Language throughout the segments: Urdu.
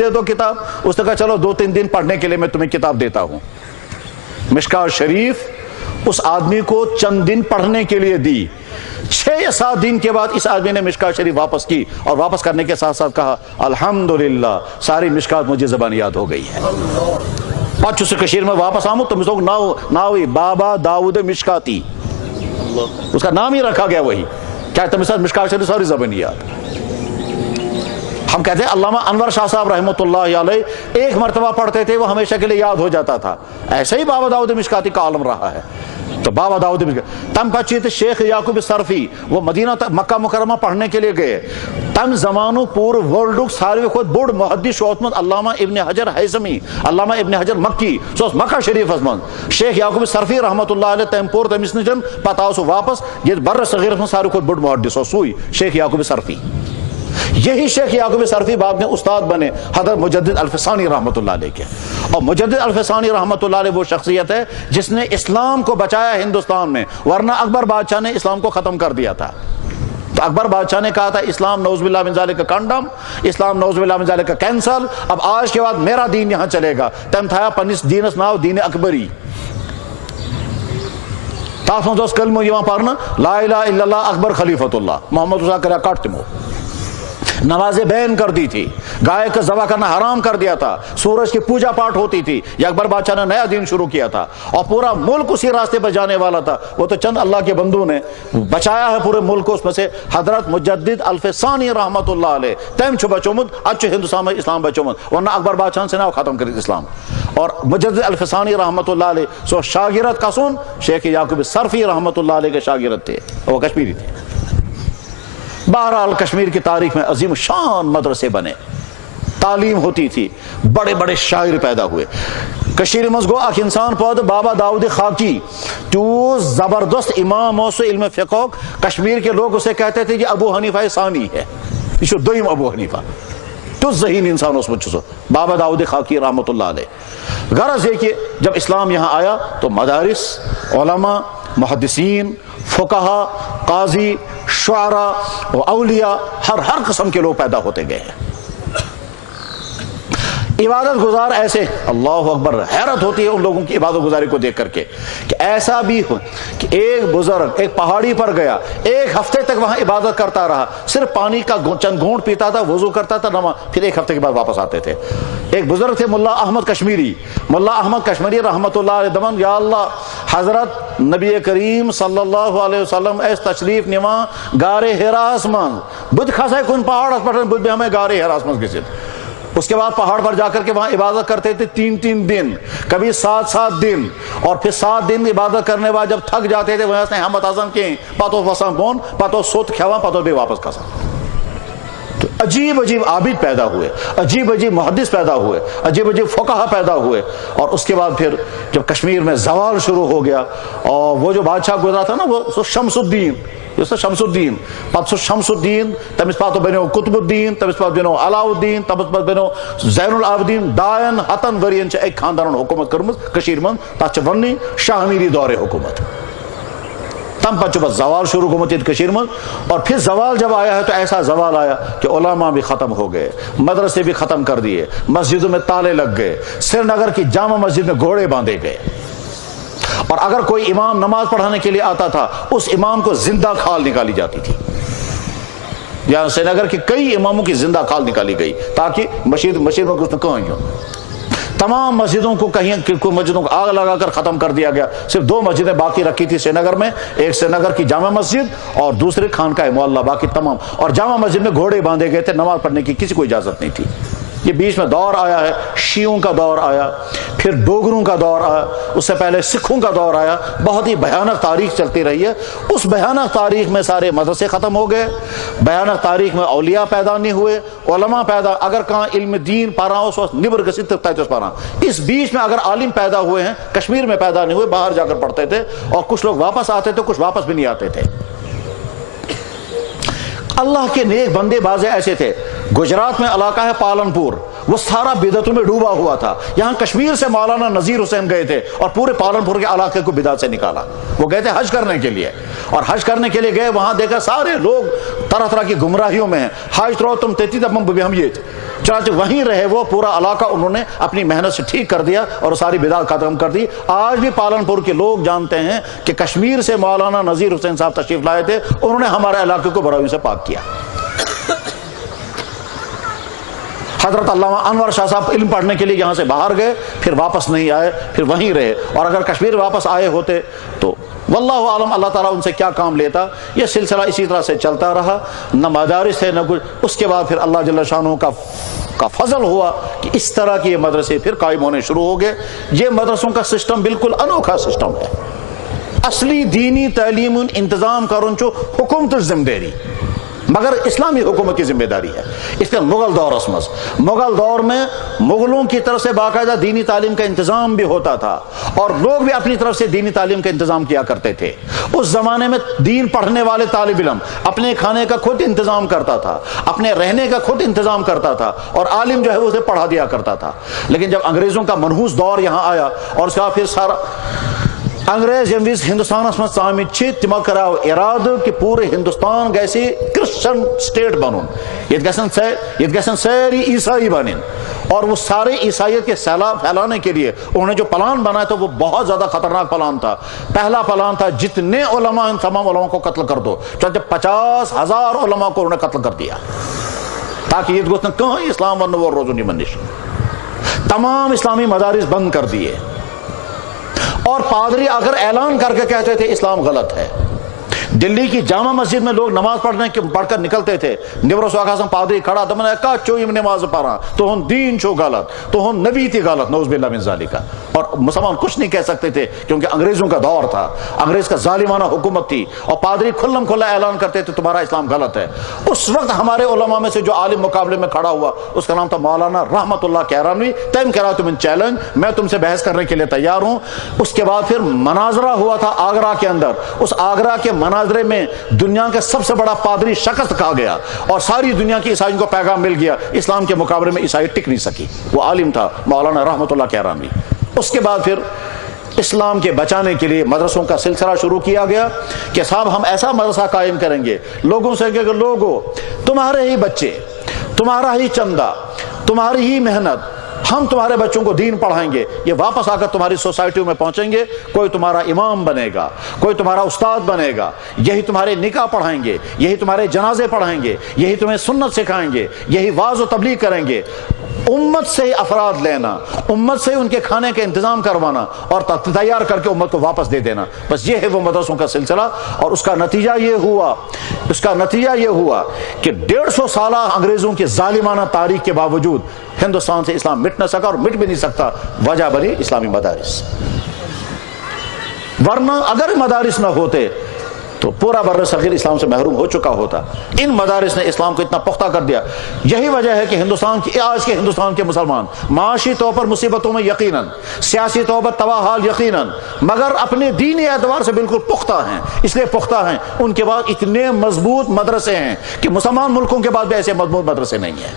دے دو کتاب. اس نے کہا چلو 2-3 دن پڑھنے کے لیے میں تمہیں کتاب دیتا ہوں. مشکوٰۃ شریف اس آدمی کو چند دن پڑھنے کے لیے دی. 6 یا 7 دن کے بعد اس آدمی نے مشکوٰۃ شریف واپس کی اور واپس کرنے کے ساتھ ساتھ کہا الحمدللہ ساری مشکوٰۃ مجھے زبان یاد ہو گئی ہے. پچھو سے کشیر میں واپس آمد تو مسلم ناوی بابا داؤد مشکاتی اس کا نام ہی رکھا گیا. وہی کیا تم ساتھ مشکوٰۃ شریف ساری زبان یاد. ہم کہتے ہیں علامہ انور شاہ صاحب رحمۃ اللہ علیہ ایک مرتبہ پڑھتے تھے وہ ہمیشہ کے لیے یاد ہو جاتا تھا. ایسے ہی بابا داؤد مشکاتی کا عالم رہا ہے. تو بابا داؤد تم پچیت شیخ یعقوب صرفی وہ مدینہ مکہ مکرمہ پڑھنے کے لیے گئے. تم زمانو پور ورلڈ ساروی خود بوڑ محدث شوتمت علامہ ابن حجر حیثمی علامہ ابن حجر مکی سو مکہ شریف من شیخ یعقوب صرفی رحمۃ اللہ علیہ تم پور تمس نشن پتہ سو واپس یہ بر صغیر میں ساروی خود بوڑ محدث سوئی شیخ یعقوب صرفی. یہی شیخ یعقوب صرفی بعد میں استاد بنے حضرت مجدد الفسانی رحمۃ اللہ علیہ کے. اور مجدد الفسانی رحمۃ اللہ علیہ وہ شخصیت ہے جس نے اسلام کو بچایا ہندوستان میں, ورنہ اکبر بادشاہ نے اسلام کو ختم کر دیا تھا. تو اکبر بادشاہ نے کہا تھا اسلام نعوذ باللہ من ذالک کا کنڈم, اسلام نعوذ باللہ من ذالک کا کینسل, اب آج کے بعد میرا دین یہاں چلے گا. تم تھا پنس دینس ناو دین اکبری. تاس منز کلمہ یوان پرنا لا الہ الا اللہ اکبر خلیفۃ اللہ محمد رضا کرا کاٹ تمو. نماز بین کر دی تھی, گائے کا ذبح کرنا حرام کر دیا تھا, سورج کی پوجا پاٹ ہوتی تھی. یہ اکبر بادشاہ نے نیا دین شروع کیا تھا اور پورا ملک اسی راستے پر جانے والا تھا. وہ تو چند اللہ کے بندوں نے بچایا ہے پورے ملک کو. اس میں سے حضرت مجدد الفسانی رحمۃ اللہ علیہ تم چھو بچومت اچھو ہندوستان میں اسلام بچومت, ورنہ اکبر بادشاہ سے نہ ختم کر اسلام. اور مجدد الفسانی رحمۃ اللہ علیہ سو شاگرد کسون شیخ یعقوب صرفی رحمۃ اللہ علیہ کے شاگرد تھے, وہ کشمیری تھے. بہرحال کشمیر کی تاریخ میں عظیم شان مدرسے بنے, تعلیم ہوتی تھی, بڑے بڑے شاعر پیدا ہوئے. کشیر مزگو اخ انسان پود بابا داؤد خاکی تو زبردست امام و علم فقہ. کشمیر کے لوگ اسے کہتے تھے کہ ابو حنیفہ ثانی ہے, یہ دویم ابو حنیفہ. تو ذہین انسان اس مجھ سے بابا داؤد خاکی رحمۃ اللہ علیہ. غرض یہ کہ جب اسلام یہاں آیا تو مدارس, علماء, محدثین, فقہا, قاضی, شعراء و اولیاء ہر قسم کے لوگ پیدا ہوتے گئے ہیں. عبادت گزار ایسے اللہ اکبر حیرت ہوتی ہے ان لوگوں کی عبادت گزاری کو دیکھ کر کے کہ ایسا بھی ہو کہ ایک بزرگ ایک پہاڑی پر گیا, 1 ہفتے تک وہاں عبادت کرتا رہا, صرف پانی کا چند گھونٹ پیتا تھا, وضو کرتا تھا, نماز, پھر 1 ہفتے کے بعد واپس آتے تھے. ایک بزرگ تھے ملا احمد کشمیری. ملا احمد کشمیری رحمۃ اللہ علیہ دمن یا اللہ حضرت نبی کریم صلی اللہ علیہ وسلم ایس تشریف نما گارے ہراس من بدھ خاصا کن پہاڑ پر بدھ بھی ہمیں گارے ہراس من گزت. اس کے بعد پہاڑ پر جا کر کے وہاں عبادت کرتے تھے 3 دن, کبھی 7 دن, اور پھر 7 دن عبادت کرنے بعد جب تھک جاتے تھے وہاں سے ہم ازم کے پتو وسم بون پتو سوت کھوا پتو بھی واپس کھسا. تو عجیب عابد پیدا ہوئے, عجیب محدث پیدا ہوئے, عجیب فقہا پیدا ہوئے. اور اس کے بعد پھر جب کشمیر میں زوال شروع ہو گیا اور وہ جو بادشاہ گزرا تھا نا وہ شمس الدین, شمس الدین پتہ شمس الدین تمس پتہ بنو قطب الدین, تمس پتہ بنو علاؤ الدین, تمس پتہ بنو زین العابدین. 2 ورین ایک خاندان حکومت کرمت کشیر من تک ونی شاہ میری دور حکومت. تم پچ بس زوال شروع گمت کشیر من. اور پھر زوال جب آیا ہے تو ایسا زوال آیا کہ علماء بھی ختم ہو گئے, مدرسے بھی ختم کر دیے, مسجدوں میں تالے لگ گئے, سری نگر کی جامع مسجد میں گھوڑے باندھے گئے. اور اگر کوئی امام نماز پڑھانے کے لیے آتا تھا اس امام کو زندہ کھال نکالی جاتی تھی. یہاں سری نگر کے کئی اماموں کی زندہ کھال نکالی گئی تاکہ مسجد میں کچھ نہ کہیں ہو. تمام مسجدوں کو مسجدوں کو آگ لگا کر ختم کر دیا گیا. صرف 2 مسجدیں باقی رکھی تھی سری نگر میں, ایک سری نگر کی جامع مسجد اور دوسری خانقاہ معلیٰ, باقی تمام. اور جامع مسجد میں گھوڑے باندھے گئے تھے, نماز پڑھنے کی کسی کو اجازت نہیں تھی. یہ بیچ میں دور آیا ہے, شیعوں کا دور آیا, پھر ڈوگروں کا دور آیا, اس سے پہلے سکھوں کا دور آیا. بہت ہی بھیانک تاریخ چلتی رہی ہے. اس بھیانک تاریخ میں سارے مدرسے ختم ہو گئے, بھیانک تاریخ میں اولیاء پیدا نہیں ہوئے, علماء پیدا, اگر کہاں علم دین پارا اس وقت نبر گسیت تیتوس پارا. اس بیچ میں اگر عالم پیدا ہوئے ہیں کشمیر میں پیدا نہیں ہوئے, باہر جا کر پڑھتے تھے, اور کچھ لوگ واپس آتے تھے, کچھ واپس بھی نہیں آتے تھے. اللہ کے نیک بندے بازے ایسے تھے. گجرات میں علاقہ ہے پالنپور, وہ سارا بدعتوں میں ڈوبا ہوا تھا. یہاں کشمیر سے مولانا نذیر حسین گئے تھے اور پورے پالنپور کے علاقے کو بدعت سے نکالا. وہ گئے تھے حج کرنے کے لیے, اور حج کرنے کے لیے گئے, وہاں دیکھا سارے لوگ طرح طرح کی گمراہیوں میں ہیں. حج تو تم تیتی تب ہم یہ تھے. چنانچہ وہیں رہے وہ, پورا علاقہ انہوں نے اپنی محنت سے ٹھیک کر دیا اور ساری بدعت ختم کر دی. آج بھی پالن پور کے لوگ جانتے ہیں کہ کشمیر سے مولانا نذیر حسین صاحب تشریف لائے تھے, انہوں نے ہمارے علاقے کو برائیوں سے پاک کیا. حضرت علامہ انور شاہ صاحب علم پڑھنے کے لیے یہاں سے باہر گئے, پھر واپس نہیں آئے, پھر وہیں رہے. اور اگر کشمیر واپس آئے ہوتے تو واللہ عالم اللہ تعالیٰ ان سے کیا کام لیتا. یہ سلسلہ اسی طرح سے چلتا رہا, نہ مدارس تھے نہ کچھ. اس کے بعد پھر اللہ جل شانہ کا فضل ہوا کہ اس طرح کے یہ مدرسے پھر قائم ہونے شروع ہو گئے. یہ مدرسوں کا سسٹم بالکل انوکھا سسٹم ہے. اصلی دینی تعلیم انتظام کرن چو حکومت ذمہ داری, مگر اسلامی حکومت کی ذمہ داری ہے. اس کے مغل دور اسمس, مغل دور میں مغلوں کی طرف سے باقاعدہ دینی تعلیم کا انتظام بھی ہوتا تھا, اور لوگ بھی اپنی طرف سے دینی تعلیم کا انتظام کیا کرتے تھے. اس زمانے میں دین پڑھنے والے طالب علم اپنے کھانے کا خود انتظام کرتا تھا, اپنے رہنے کا خود انتظام کرتا تھا, اور عالم جو ہے اسے پڑھا دیا کرتا تھا. لیکن جب انگریزوں کا منحوس دور یہاں آیا, اور اس کا پھر سارا انگریز یموز ہندوستانس مز آمت تمو کراو ارادہ کہ پورے ہندوستان گژھِ کرسچن سٹیٹ بنن, یت گژھن ساری عیسائی بنن. اور وہ سارے عیسائیت کے سیلاب پھیلانے کے لیے انہوں نے جو پلان بنایا تھا وہ بہت زیادہ خطرناک پلان تھا. پہلا پلان تھا جتنے علماء ان تمام علماء کو قتل کر دو. چونکہ 50,000 علماء کو انہوں نے قتل کر دیا, تاکہ یہ گوتن کہیں اسلام ون وول روزن یمن نش. تمام اسلامی مدارس بند کر دیے, اور پادری اگر اعلان کر کے کہتے تھے اسلام غلط ہے. دلی کی جامع مسجد میں لوگ نماز پڑھ کر نکلتے تھے, نبرو سواخاسم پادری کھڑا تو میں نے کہا چو یم نماز پڑھا تو ہم دین چھو غلط, تو ہم نبی تھی غلط, نعوذ باللہ من ذالک. اور مسلمان کچھ نہیں کہہ سکتے تھے کیونکہ انگریزوں کا دور تھا, انگریز کا ظالمانہ حکومت تھی, اور پادری کھلم کھلا اعلان کرتے تھے تمہارا اسلام غلط ہے. اس وقت ہمارے علماء میں سے جو عالم مقابلے میں کھڑا ہوا اس کا نام تھا مولانا رحمت اللہ کیرانوی. تم کرا تم چیلنج, میں تم سے بحث کرنے کے لیے تیار ہوں. اس کے بعد پھر مناظرہ ہوا تھا آگرہ کے اندر. اس آگرہ کے مناظرے میں دنیا کا سب سے بڑا پادری شخص کہا گیا, اور ساری دنیا کی عیسائیوں کو پیغام مل گیا. اسلام کے مقابلے میں عیسائی ٹک نہیں سکی. وہ عالم تھا مولانا رحمت اللہ کیرانوی. اس کے بعد پھر اسلام کے بچانے کے لیے مدرسوں کا سلسلہ شروع کیا گیا کہ صاحب ہم ایسا مدرسہ قائم کریں گے, لوگوں سے کہ لوگوں تمہارے ہی بچے, تمہارا ہی چندہ, تمہاری ہی محنت, ہم تمہارے بچوں کو دین پڑھائیں گے. یہ واپس آ کر تمہاری سوسائٹیوں میں پہنچیں گے, کوئی تمہارا امام بنے گا, کوئی تمہارا استاد بنے گا, یہی تمہارے نکاح پڑھائیں گے, یہی تمہارے جنازے پڑھائیں گے, یہی تمہیں سنت سکھائیں گے, یہی واعظ و تبلیغ کریں گے. امت سے افراد لینا, امت سے ان کے کھانے کا انتظام کروانا, اور تیار کر کے امت کو واپس دے دینا. بس یہ ہے وہ مدرسوں کا سلسلہ. اور اس کا نتیجہ یہ ہوا کہ 150 سالہ انگریزوں کے ظالمانہ تاریخ کے باوجود ہندوستان سے اسلام مٹ نہ سکا, اور مٹ بھی نہیں سکتا. وجہ بنی اسلامی مدارس. ورنہ اگر مدارس نہ ہوتے تو پورا بر صغیر اسلام سے محروم ہو چکا ہوتا. ان مدارس نے اسلام کو اتنا پختہ کر دیا. یہی وجہ ہے کہ آج کے ہندوستان کے مسلمان معاشی طور پر مصیبتوں میں یقیناً, سیاسی طور پر تباہ حال یقیناً, مگر اپنے دینی اعتبار سے بالکل پختہ ہیں. اس لیے پختہ ہیں ان کے بعد اتنے مضبوط مدرسے ہیں کہ مسلمان ملکوں کے بعد بھی ایسے مضبوط مدرسے نہیں ہیں.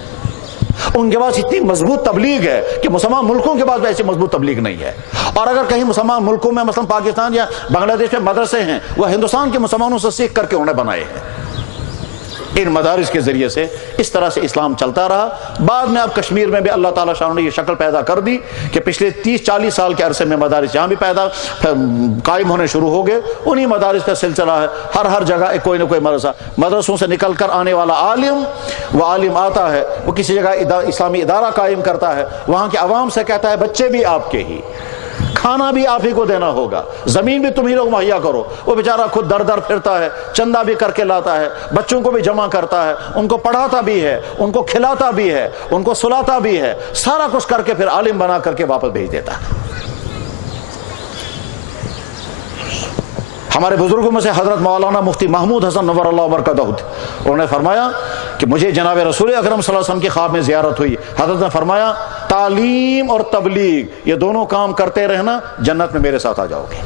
ان کے پاس اتنی مضبوط تبلیغ ہے کہ مسلمان ملکوں کے پاس ایسی مضبوط تبلیغ نہیں ہے. اور اگر کہیں مسلمان ملکوں میں مثلا پاکستان یا بنگلہ دیش میں مدرسے ہیں, وہ ہندوستان کے مسلمانوں سے سیکھ کر کے انہوں نے بنائے ہیں. ان مدارس کے ذریعے سے اس طرح سے اسلام چلتا رہا. بعد میں اب کشمیر میں بھی اللہ تعالیٰ شاہ نے یہ شکل پیدا کر دی کہ پچھلے 30-40 سال کے عرصے میں مدارس یہاں بھی قائم ہونے شروع ہو گئے. انہی مدارس کا سلسلہ ہے, ہر جگہ کوئی نہ کوئی مدرسہ. مدرسوں سے نکل کر آنے والا عالم, وہ عالم آتا ہے, وہ کسی جگہ اسلامی ادارہ قائم کرتا ہے, وہاں کے عوام سے کہتا ہے بچے بھی آپ کے ہی, کھانا بھی آپ ہی کو دینا ہوگا, زمین بھی تم ہی لوگ مہیا کرو. وہ بیچارہ خود در در پھرتا ہے, چندہ بھی کر کے لاتا ہے, بچوں کو بھی جمع کرتا ہے, ان کو پڑھاتا بھی ہے, ان کو کھلاتا بھی ہے, ان کو سلاتا بھی ہے, سارا کچھ کر کے پھر عالم بنا کر کے واپس بھیج دیتا ہے. ہمارے بزرگوں میں سے حضرت مولانا مفتی محمود حسن نور اللہ برکاتہ, انہوں نے فرمایا کہ مجھے جناب رسول اکرم صلی اللہ علیہ وسلم کی خواب میں زیارت ہوئی. حضرت نے فرمایا تعلیم اور تبلیغ یہ دونوں کام کرتے رہنا, جنت میں میرے ساتھ آ جاؤ گے.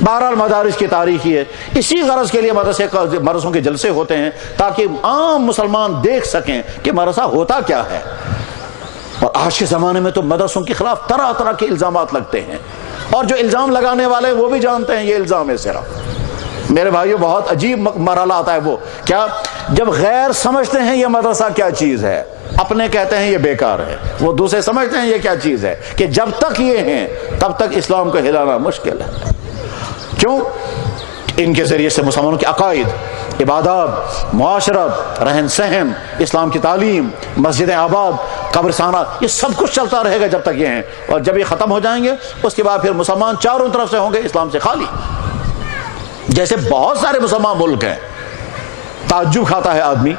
بہرحال مدارس کی تاریخ ہے. اسی غرض کے لیے مدرسوں کے جلسے ہوتے ہیں تاکہ عام مسلمان دیکھ سکیں کہ مدرسہ ہوتا کیا ہے. اور آج کے زمانے میں تو مدرسوں کے خلاف طرح طرح کے الزامات لگتے ہیں, اور جو الزام لگانے والے وہ بھی جانتے ہیں یہ الزام ہے صرف. میرے بھائیوں بہت عجیب مرحلہ آتا ہے وہ کیا، جب غیر سمجھتے ہیں یہ مدرسہ کیا چیز ہے، اپنے کہتے ہیں یہ بیکار ہے، وہ دوسرے سمجھتے ہیں یہ کیا چیز ہے، کہ جب تک یہ ہیں تب تک اسلام کو ہلانا مشکل ہے۔ کیوں؟ ان کے ذریعے سے مسلمانوں کے عقائد، عبادات، معاشرت، رہن سہن، اسلام کی تعلیم، مسجدیں آباد، قبرستانات، یہ سب کچھ چلتا رہے گا جب تک یہ ہیں، اور جب یہ ختم ہو جائیں گے اس کے بعد پھر مسلمان چاروں طرف سے ہوں گے اسلام سے خالی۔ جیسے بہت سارے مسلمان ملک ہیں، تعجب کھاتا ہے آدمی،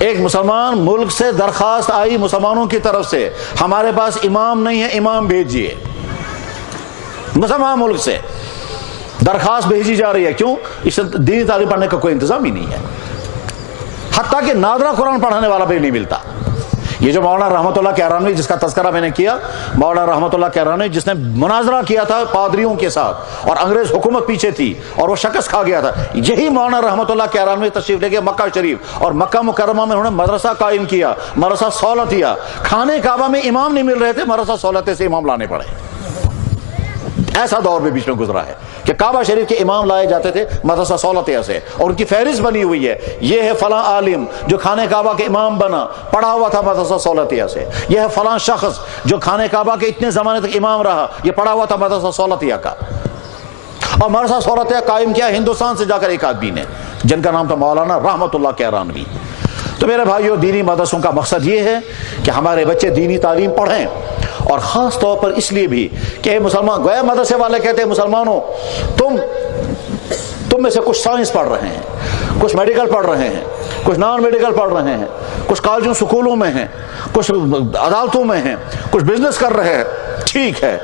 ایک مسلمان ملک سے درخواست آئی مسلمانوں کی طرف سے، ہمارے پاس امام نہیں ہے، امام بھیجیے۔ مسلمان ملک سے درخواست بھیجی جا رہی ہے، کیوں؟ اس دینی تعلیم پڑھنے کا کوئی انتظام ہی نہیں ہے، حتیٰ کہ نادرہ قرآن پڑھانے والا بھی نہیں ملتا۔ یہ جو مولانا رحمت اللہ کیرانوی جس کا تذکرہ میں نے کیا، مولانا رحمت اللہ کیرانوی جس نے مناظرہ کیا تھا پادریوں کے ساتھ اور انگریز حکومت پیچھے تھی اور وہ شکست کھا گیا تھا، یہی مولانا رحمت اللہ کیرانوی تشریف لے کے مکہ شریف اور مکہ مکرمہ میں انہوں نے مدرسہ قائم کیا، مدرسہ سہولتیہ، خانے کعبہ میں امام نہیں مل رہے تھے، مدرسہ سہولتیہ سے امام لانے پڑے۔ ایسا دور بھی بیچ میں گزرا ہے کہ کعبہ شریف کے امام لائے جاتے تھے مدرسہ سہولتیہ سے، اور ان کی فہرست بنی ہوئی ہے، یہ ہے فلاں عالم جو خانہ کعبہ کے امام بنا، پڑھا ہوا تھا مدرسہ سہولتیہ سے، یہ ہے فلاں شخص جو خانہ کعبہ کے اتنے زمانے تک امام رہا، یہ پڑھا ہوا تھا مدرسہ سہولتیہ کا۔ اور مدرسہ سہولتیہ قائم کیا ہندوستان سے جا کر ایک آدمی نے، جن کا نام تھا مولانا رحمت اللہ کیرانوی۔ تو میرے بھائیو، دینی مدرسوں کا مقصد یہ ہے کہ ہمارے بچے دینی تعلیم پڑھیں، اور خاص طور پر اس لیے بھی کہ مسلمان گویا مدرسے والے کہتے ہیں مسلمانوں تم میں سے کچھ سائنس پڑھ رہے ہیں، کچھ میڈیکل پڑھ رہے ہیں، کچھ نان میڈیکل پڑھ رہے ہیں، کچھ کالجوں سکولوں میں ہیں، کچھ عدالتوں میں ہیں، کچھ بزنس کر رہے ہیں، ٹھیک ہے،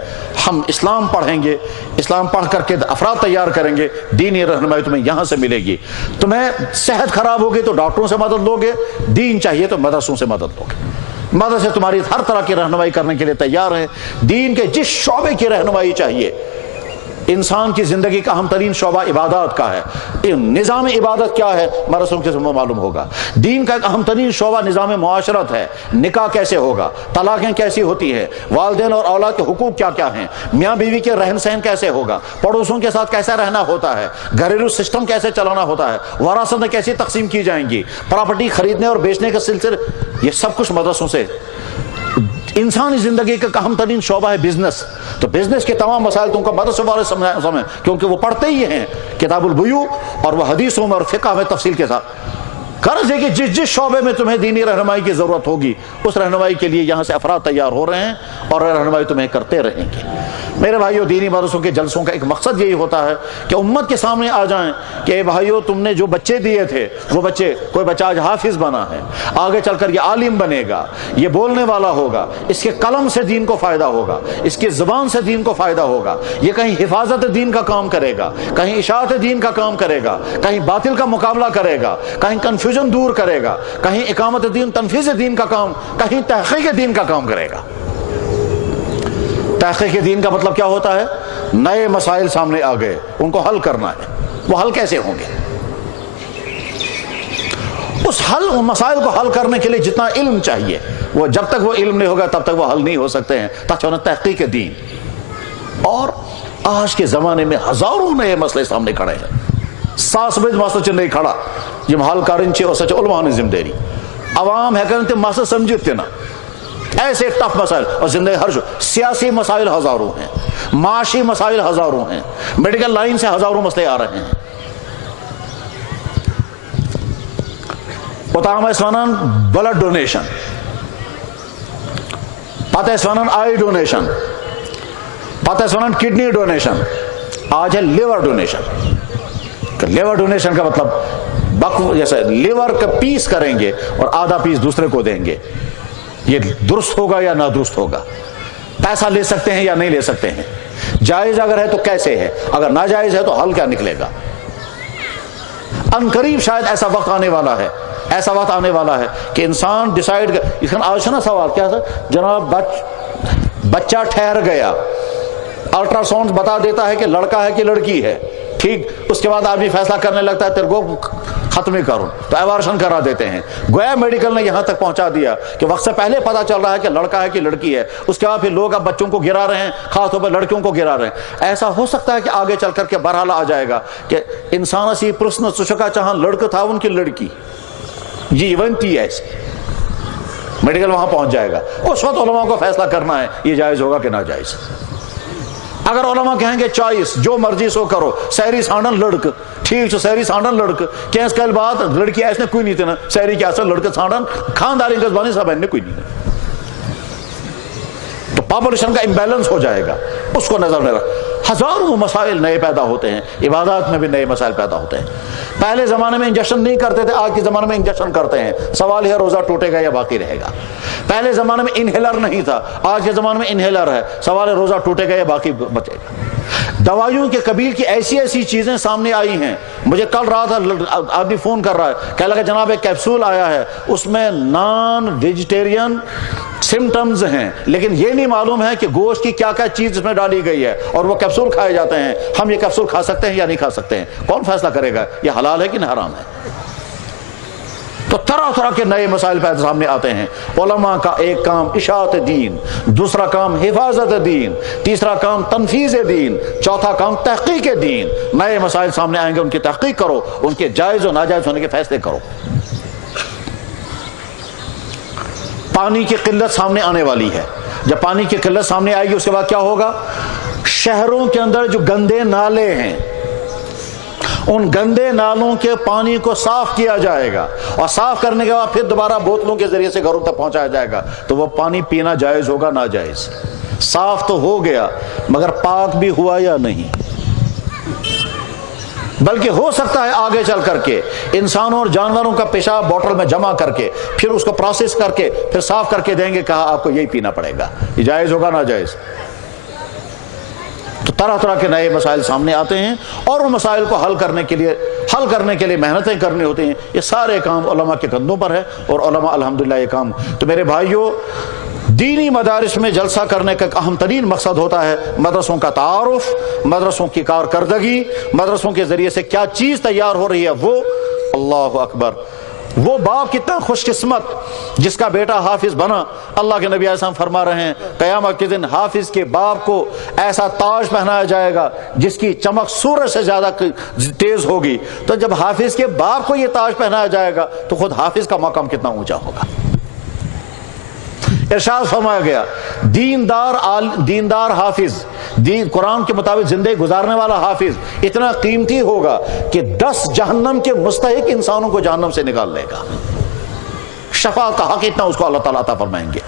ہم اسلام پڑھیں گے، اسلام پڑھ کر کے افراد تیار کریں گے، دینی رہنمائی تمہیں یہاں سے ملے گی۔ تمہیں صحت خراب ہوگی تو ڈاکٹروں سے مدد لو گے، دین چاہیے تو مدرسوں سے مدد لو گے۔ مدرسے تمہاری ہر طرح کی رہنمائی کرنے کے لیے تیار ہیں، دین کے جس شعبے کی رہنمائی چاہیے۔ انسان کی زندگی کا اہم ترین شعبہ عبادات کا ہے، نظام عبادت کیا ہے مدرسوں کے ذمہ معلوم ہوگا۔ دین کا ایک اہم ترین شعبہ نظام معاشرت ہے، نکاح کیسے ہوگا، طلاقیں کیسی ہوتی ہیں، والدین اور اولاد کے حقوق کیا کیا ہیں، میاں بیوی کے رہن سہن کیسے ہوگا، پڑوسوں کے ساتھ کیسے رہنا ہوتا ہے، گھریلو سسٹم کیسے چلانا ہوتا ہے، وراثتیں کیسی تقسیم کی جائیں گی، پراپرٹی خریدنے اور بیچنے کے سلسلے، یہ سب کچھ مدرسوں سے۔ انسانی زندگی کا اہم ترین شعبہ ہے بزنس، تو بزنس کے تمام مسائل تم کو مدرسے والے سمجھیں، کیونکہ وہ پڑھتے ہی ہیں کتاب البیوع، اور وہ حدیثوں میں اور فقہ میں تفصیل کے ساتھ۔ غرض ہے کہ جس شعبے میں تمہیں دینی رہنمائی کی ضرورت ہوگی اس رہنمائی کے لیے یہاں سے افراد تیار ہو رہے ہیں اور رہنمائی تمہیں کرتے رہیں گے۔ میرے بھائیو، دینی مدرسوں کے جلسوں کا ایک مقصد یہی ہوتا ہے کہ امت کے سامنے آ جائیں کہ بھائیو تم نے جو بچے دیے تھے وہ بچے، کوئی بچہ آج حافظ بنا ہے، آگے چل کر یہ عالم بنے گا، یہ بولنے والا ہوگا، اس کے قلم سے دین کو فائدہ ہوگا، اس کی زبان سے دین کو فائدہ ہوگا، یہ کہیں حفاظت دین کا کام کرے گا، کہیں اشاعت دین کا کام کرے گا، کہیں باطل کا مقابلہ کرے گا، کہیں کنفیوژن دور کرے گا، کہیں اقامت دین، تنفیذ دین کا کام، کہیں تحقیق دین کا کام کرے گا۔ تحقیق دین کا مطلب کیا ہوتا ہے؟ نئے مسائل سامنے آ گئے، ان کو حل کرنا ہے، وہ حل کیسے ہوں گے؟ اس مسائل کو حل کرنے کے لیے جتنا علم چاہیے، وہ جب تک وہ علم نہیں ہوگا تب تک وہ حل نہیں ہو سکتے ہیں۔ تحقیق دین، اور آج کے زمانے میں ہزاروں نئے مسئلے سامنے کھڑے ہیں، ساسبج مسئلہ نہیں کھڑا جب حل کارنچے اور سچ علماء نے ذمہ داری عوام ہے کہ مسئلہ سمجھتے نا، ایسے ٹف مسائل، اور زندگی ہر سیاسی مسائل ہزاروں ہیں، معاشی مسائل ہزاروں ہیں، میڈیکل لائن سے ہزاروں مسئلے آ رہے ہیں۔ پتہ ہے سوانان بلڈ ڈونیشن، پتہ ہے سوانان آئی ڈونیشن، پتہ ہے سوانان کڈنی ڈونیشن، آج ہے لیور ڈونیشن۔ لیور ڈونیشن کا مطلب جیسے لیور کا پیس کریں گے اور آدھا پیس دوسرے کو دیں گے، یہ درست ہوگا یا نادرست ہوگا؟ پیسہ لے سکتے ہیں یا نہیں لے سکتے ہیں؟ جائز اگر ہے تو کیسے ہے؟ اگر ناجائز ہے تو حل کیا نکلے گا؟ ان قریب شاید ایسا وقت آنے والا ہے، ایسا وقت آنے والا ہے کہ انسان ڈیسائیڈ اس کا آج نا سوال کیا تھا جناب، بچہ ٹھہر گیا، الٹرا ساؤنڈ بتا دیتا ہے کہ لڑکا ہے کہ لڑکی ہے، ٹھیک، اس کے بعد آدمی فیصلہ کرنے لگتا ہے تیرے کو ختم کروں تو ایبارشن کرا دیتے ہیں. گویا میڈیکل نے یہاں تک پہنچا دیا کہ وقت سے پہلے پتا چل رہا ہے کہ لڑکا ہے کہ لڑکی ہے, اس کے بعد پھر لوگ اب بچوں کو گرا رہے ہیں, خاص طور پر لڑکیوں کو گرا رہے ہیں. ایسا ہو سکتا ہے کہ آگے چل کر کے بہرحال آ جائے گا کہ انسان اسی پرسن سشکا چاہاں لڑکا تھا ان کی لڑکی جی ایونتی ایسے میڈیکل وہاں پہنچ جائے گا. اس وقت علماء کو فیصلہ کرنا ہے یہ جائز ہوگا کہ ناجائز. اگر علماء کہیں گے چوائس جو مرضی سو کرو, سہری سانڈن لڑک ٹھیک سہری سانڈن لڑک کیس کل بات لڑکی ایسے کوئی نہیں تھی نا سہری کی اصل لڑکے سانڈن خانداری قصبانی سب نے کوئی نہیں, تو پاپولیشن کا امبیلنس ہو جائے گا. اس کو نظر میں رکھ. ہزاروں مسائل نئے پیدا ہوتے ہیں, عبادات میں بھی نئے مسائل پیدا ہوتے ہیں. پہلے زمانے میں انجیکشن نہیں کرتے تھے, آج کے زمانے میں انجیکشن کرتے ہیں. سوال ہے روزہ ٹوٹے گا یا باقی رہے گا. پہلے زمانے میں انہیلر نہیں تھا, آج کے زمانے میں انہیلر ہے. سوال ہے روزہ ٹوٹے گا یا باقی بچے گا. دوائیوں کے قبیل کی ایسی ایسی چیزیں سامنے آئی ہیں. مجھے کل رات آدمی فون کر رہا ہے, کہہ لگا جناب ایک کیپسول آیا ہے اس میں نان ویجیٹیرین سمٹمز ہیں, لیکن یہ نہیں معلوم ہے کہ گوشت کی کیا کیا چیز اس میں ڈالی گئی ہے, اور وہ کیپسول کھائے جاتے ہیں. ہم یہ کیپسول کھا سکتے ہیں یا نہیں کھا سکتے ہیں؟ کون فیصلہ کرے گا یہ حلال ہے کہ حرام ہے؟ تو طرح طرح کے نئے مسائل پیدا سامنے آتے ہیں. علماء کا ایک کام اشاعت دین, دوسرا کام حفاظت دین, تیسرا کام تنفیذ دین, چوتھا کام تحقیق دین. نئے مسائل سامنے آئیں گے ان کی تحقیق کرو, ان کے جائز و ناجائز ہونے کے فیصلے کرو. پانی کی قلت سامنے آنے والی ہے. جب پانی کی قلت سامنے آئے گی اس کے بعد کیا ہوگا؟ شہروں کے اندر جو گندے نالے ہیں ان گندے نالوں کے پانی کو صاف کیا جائے گا, اور صاف کرنے کے بعد پھر دوبارہ بوتلوں کے ذریعے سے گھروں تک پہنچایا جائے گا. تو وہ پانی پینا جائز ہوگا ناجائز؟ صاف تو ہو گیا مگر پاک بھی ہوا یا نہیں؟ بلکہ ہو سکتا ہے آگے چل کر کے انسانوں اور جانوروں کا پیشاب بوتل میں جمع کر کے پھر اس کو پروسیس کر کے پھر صاف کر کے دیں گے, کہا آپ کو یہی پینا پڑے گا. یہ جائز ہوگا ناجائز؟ تو طرح طرح کے نئے مسائل سامنے آتے ہیں, اور ان مسائل کو حل کرنے کے لیے محنتیں کرنی ہوتی ہیں. یہ سارے کام علماء کے کندھوں پر ہے, اور علماء الحمدللہ یہ کام. تو میرے بھائیوں, دینی مدارس میں جلسہ کرنے کا اہم ترین مقصد ہوتا ہے مدرسوں کا تعارف, مدرسوں کی کارکردگی, مدرسوں کے ذریعے سے کیا چیز تیار ہو رہی ہے وہ. اللہ اکبر, وہ باپ کتنا خوش قسمت جس کا بیٹا حافظ بنا. اللہ کے نبی علیہ السلام فرما رہے ہیں قیامت کے دن حافظ کے باپ کو ایسا تاج پہنایا جائے گا جس کی چمک سورج سے زیادہ تیز ہوگی. تو جب حافظ کے باپ کو یہ تاج پہنایا جائے گا تو خود حافظ کا مقام کتنا اونچا ہوگا. ارشاد فرمایا گیا دیندار حافظ, قرآن کے مطابق زندگی گزارنے والا حافظ اتنا قیمتی ہوگا کہ 10 جہنم کے مستحق انسانوں کو جہنم سے نکال لے گا. شفاعت کا حق اتنا اس کو اللہ تعالیٰ عطا فرمائیں گے.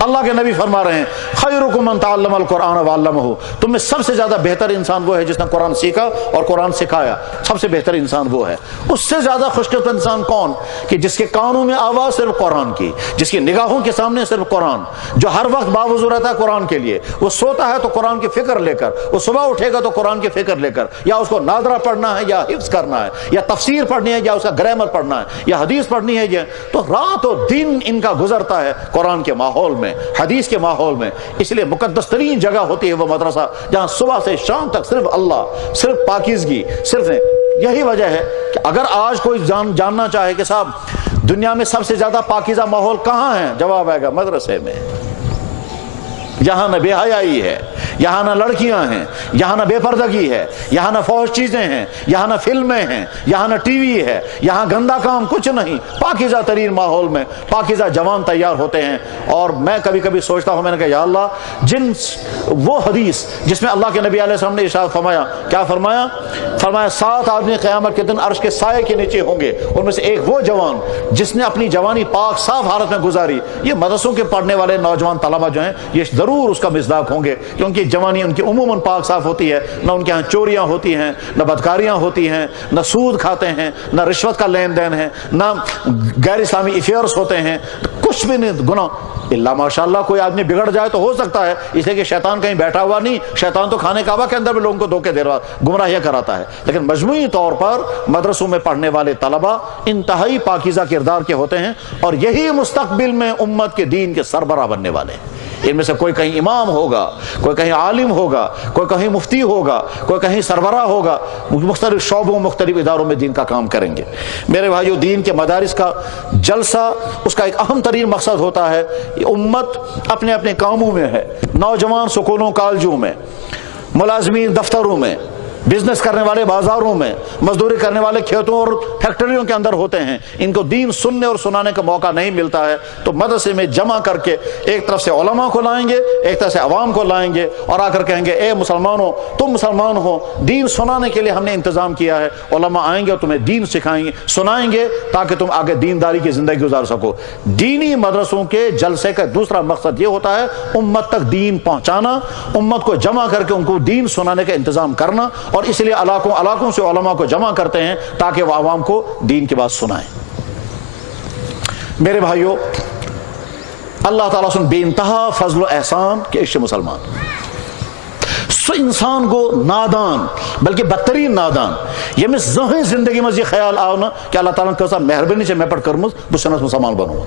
اللہ کے نبی فرما رہے ہیں خیرکم من تعلم القرآن وعلمہ, تم میں سب سے زیادہ بہتر انسان وہ ہے جس نے قرآن سیکھا اور قرآن سکھایا. سب سے بہتر انسان وہ ہے. اس سے زیادہ خوش قسمت انسان کون؟ کہ جس کے کانوں میں آواز صرف قرآن کی, جس کی نگاہوں کے سامنے صرف قرآن, جو ہر وقت باوضو رہتا ہے قرآن کے لیے. وہ سوتا ہے تو قرآن کی فکر لے کر, وہ صبح اٹھے گا تو قرآن کی فکر لے کر, یا اس کو نادرہ پڑھنا ہے یا حفظ کرنا ہے, یا تفسیر پڑھنی ہے یا اس کا گرامر پڑھنا ہے, یا حدیث پڑھنی ہے. تو رات و دن ان کا گزرتا ہے قرآن کے ماحول میں, حدیث کے ماحول میں. اس لیے مقدس ترین جگہ ہوتی ہے وہ مدرسہ جہاں صبح سے شام تک صرف اللہ, صرف پاکیزگی, صرف. یہی وجہ ہے کہ اگر آج کوئی جاننا چاہے کہ صاحب دنیا میں سب سے زیادہ پاکیزہ ماحول کہاں ہے, جواب آئے گا مدرسے میں. یہاں نہ بے حیائی ہے, یہاں نہ لڑکیاں ہیں, یہاں نہ بے پردگی ہے, یہاں نہ فحش چیزیں ہیں, یہاں نہ فلمیں ہیں, یہاں نہ ٹی وی ہے, یہاں گندا کام کچھ نہیں. پاکیزہ ترین ماحول میں پاکیزہ جوان تیار ہوتے ہیں. اور میں کبھی کبھی سوچتا ہوں, میں نے کہا یا اللہ, وہ حدیث جس میں اللہ کے نبی علیہ السلام نے ارشاد فرمایا, کیا فرمایا؟ فرمایا 7 آدمی قیامت کے دن عرش کے سائے کے نیچے ہوں گے, ان میں سے ایک وہ جوان جس نے اپنی جوانی پاک صاف حالت میں گزاری. یہ مدرسوں کے پڑھنے والے نوجوان طلبہ جو ہیں یہ ضرور اس کا مصداق ہوں گے, کیونکہ جوانی ان کی عموماً پاک صاف ہوتی ہے. نہ ان کے ہاں چوریاں ہوتی ہیں, نہ بدکاریاں ہوتی ہیں, نہ سود کھاتے ہیں, نہ رشوت کا لین دین ہے, نہ غیر اسلامی افیئرس ہوتے ہیں, کچھ بھی نہیں گناہ. اللہ ماشاءاللہ کوئی آدمی بگڑ جائے تو ہو سکتا ہے, اس لیے کہ شیطان کہیں بیٹھا ہوا نہیں. شیطان تو خانے کعبہ کے اندر بھی لوگوں کو دھوکے دے رہا, گمراہیاں کراتا ہے. لیکن مجموعی طور پر مدرسوں میں پڑھنے والے طلبہ انتہائی پاکیزہ کردار کے ہوتے ہیں, اور یہی مستقبل میں امت کے دین کے سربراہ بننے والے ہیں. ان میں سے کوئی کہیں امام ہوگا، کوئی کہیں عالم ہوگا، کوئی کہیں مفتی ہوگا، کوئی کہیں سربراہ ہوگا، مختلف شعبوں مختلف اداروں میں دین کا کام کریں گے۔ میرے بھائیو، دین کے مدارس کا جلسہ اس کا ایک اہم ترین مقصد ہوتا ہے، یہ امت اپنے اپنے کاموں میں ہے، نوجوان سکولوں کالجوں میں، ملازمین دفتروں میں، بزنس کرنے والے بازاروں میں، مزدوری کرنے والے کھیتوں اور فیکٹریوں کے اندر ہوتے ہیں، ان کو دین سننے اور سنانے کا موقع نہیں ملتا ہے، تو مدرسے میں جمع کر کے ایک طرف سے علماء کو لائیں گے، ایک طرف سے عوام کو لائیں گے، اور آ کر کہیں گے اے مسلمانوں، تم مسلمان ہو، دین سنانے کے لیے ہم نے انتظام کیا ہے، علماء آئیں گے اور تمہیں دین سکھائیں گے، سنائیں گے، تاکہ تم آگے دینداری کی زندگی گزار سکو۔ دینی مدرسوں کے جلسے کا دوسرا مقصد یہ ہوتا ہے امت تک دین پہنچانا، امت کو جمع کر کے ان کو دین سنانے کا انتظام کرنا، اور اس لیے علاقوں سے علماء کو جمع کرتے ہیں تاکہ وہ عوام کو دین کی بات سنائیں۔ میرے بھائیو، اللہ تعالیٰ سن بے انتہا فضل و احسان کہ عشق مسلمان سو انسان کو نادان بلکہ بدترین نادان یہ میں ذہن زندگی میں یہ خیال آؤ نا کہ اللہ تعالیٰ نے کہا مہربانی سے میں پر کرمز بسنس مسلمان بنوں۔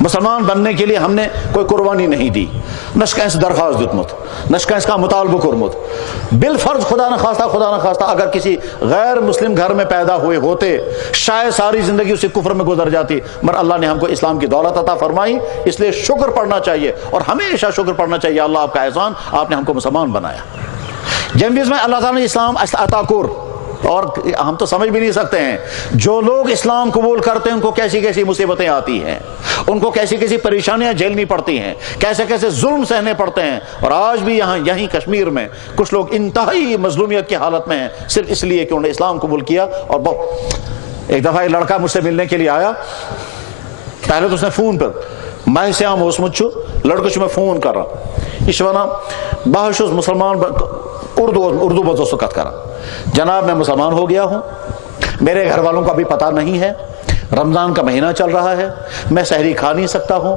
مسلمان بننے کے لیے ہم نے کوئی قربانی نہیں دی، نشکہ سے درخواست دیتمت، نشکہ کا مطالبہ کرمت، بالفرض خدا نہ خواستہ اگر کسی غیر مسلم گھر میں پیدا ہوئے ہوتے شاید ساری زندگی اسی کفر میں گزر جاتی، مگر اللہ نے ہم کو اسلام کی دولت عطا فرمائی، اس لیے شکر پڑھنا چاہیے اور ہمیشہ شکر پڑھنا چاہیے، اللہ آپ کا احسان، آپ نے ہم کو مسلمان بنایا۔ جنویز میں اللہ تعالیٰ نے اسلام عطا کر، اور ہم تو سمجھ بھی نہیں سکتے ہیں جو لوگ اسلام قبول کرتے ہیں ان کو کیسی کیسی مصیبتیں آتی ہیں، ان کو کیسی کیسی پریشانیاں جھیلنی پڑتی ہیں، کیسے کیسے ظلم سہنے پڑتے ہیں، اور آج بھی یہیں کشمیر میں کچھ لوگ انتہائی مظلومیت کی حالت میں ہیں صرف اس لیے کہ انہوں نے اسلام قبول کیا۔ اور ایک دفعہ ایک لڑکا مجھ سے ملنے کے لیے آیا، پہلے تو اس نے فون پر میں سے عام اوسمچو لڑکوں میں فون کر رہا اس ونا بہت مسلمان اردو بزوسکت کرا، جناب میں مسلمان ہو گیا ہوں، میرے گھر والوں کو ابھی پتہ نہیں ہے، رمضان کا مہینہ چل رہا ہے، میں سحری کھا نہیں سکتا ہوں،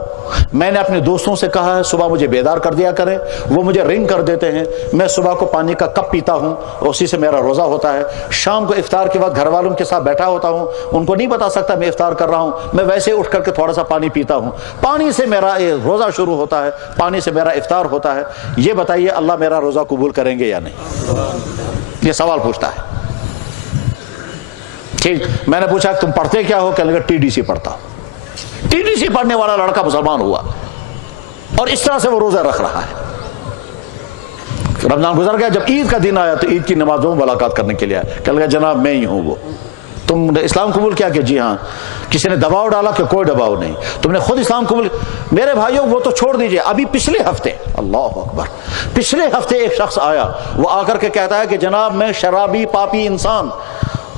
میں نے اپنے دوستوں سے کہا ہے صبح مجھے بیدار کر دیا کریں، وہ مجھے رنگ کر دیتے ہیں، میں صبح کو پانی کا کپ پیتا ہوں، اسی سے میرا روزہ ہوتا ہے، شام کو افطار کے وقت گھر والوں کے ساتھ بیٹھا ہوتا ہوں، ان کو نہیں بتا سکتا میں افطار کر رہا ہوں، میں ویسے اٹھ کر کے تھوڑا سا پانی پیتا ہوں، پانی سے میرا روزہ شروع ہوتا ہے، پانی سے میرا افطار ہوتا ہے، یہ بتائیے اللہ میرا روزہ قبول کریں گے یا نہیں؟ یہ سوال پوچھتا ہے۔ ٹھیک، میں نے پوچھا تم پڑھتے کیا ہو؟ کہنے لگا ٹی ڈی سی پڑھتا۔ ٹی ڈی سی پڑھنے والا لڑکا مسلمان ہوا اور اس طرح سے وہ روزہ رکھ رہا ہے۔ رمضان گزر گیا، جب عید کا دن آیا تو عید کی نمازوں میں ملاقات کرنے کے لیے آیا، کہنے لگا جناب میں ہی ہوں وہ، تم نے اسلام قبول کیا؟ کہ جی ہاں۔ کسی نے دباؤ ڈالا؟ کہ کوئی دباؤ نہیں، تم نے خود اسلام قبول۔ میرے بھائیوں وہ تو چھوڑ دیجئے، ابھی پچھلے ہفتے، اللہ اکبر، پچھلے ہفتے ایک شخص آیا، وہ آ کر کے کہتا ہے کہ جناب میں شرابی پاپی انسان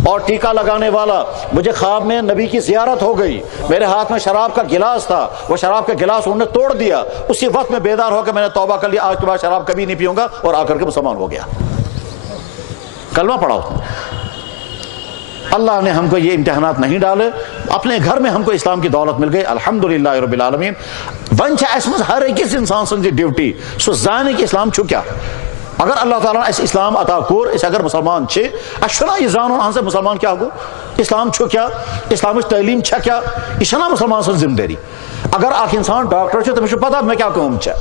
اور ٹیکا لگانے والا، مجھے خواب میں نبی کی زیارت ہو گئی، میرے ہاتھ میں شراب کا گلاس تھا، وہ شراب کا گلاس انہوں نے توڑ دیا، اسی وقت میں بیدار ہو کے میں نے توبہ کر لیا، آج کے بعد شراب کبھی نہیں پیوں گا، اور آ کر کے مسلمان ہو گیا، کلمہ پڑھا اس نے۔ اللہ نے ہم کو یہ امتحانات نہیں ڈالے، اپنے گھر میں ہم کو اسلام کی دولت مل گئی، الحمدللہ رب العالمین۔ ونچ اسمز ہر ایک انسان سن ڈیوٹی سو زانے کہ اسلام چھو کیا، اگر اللہ تعالیٰ اس اسلام عطا کور اس اگر مسلمان چھے اشنا یہ زانون ہاں سے مسلمان کیا ہو اسلام چھو کیا، اسلامش تعلیم چھا کیا، اشنا مسلمان سن ذمہ داری۔ اگر آخ انسان ڈاکٹر چھو تمہیں پتا میں کیا کہوں چھا،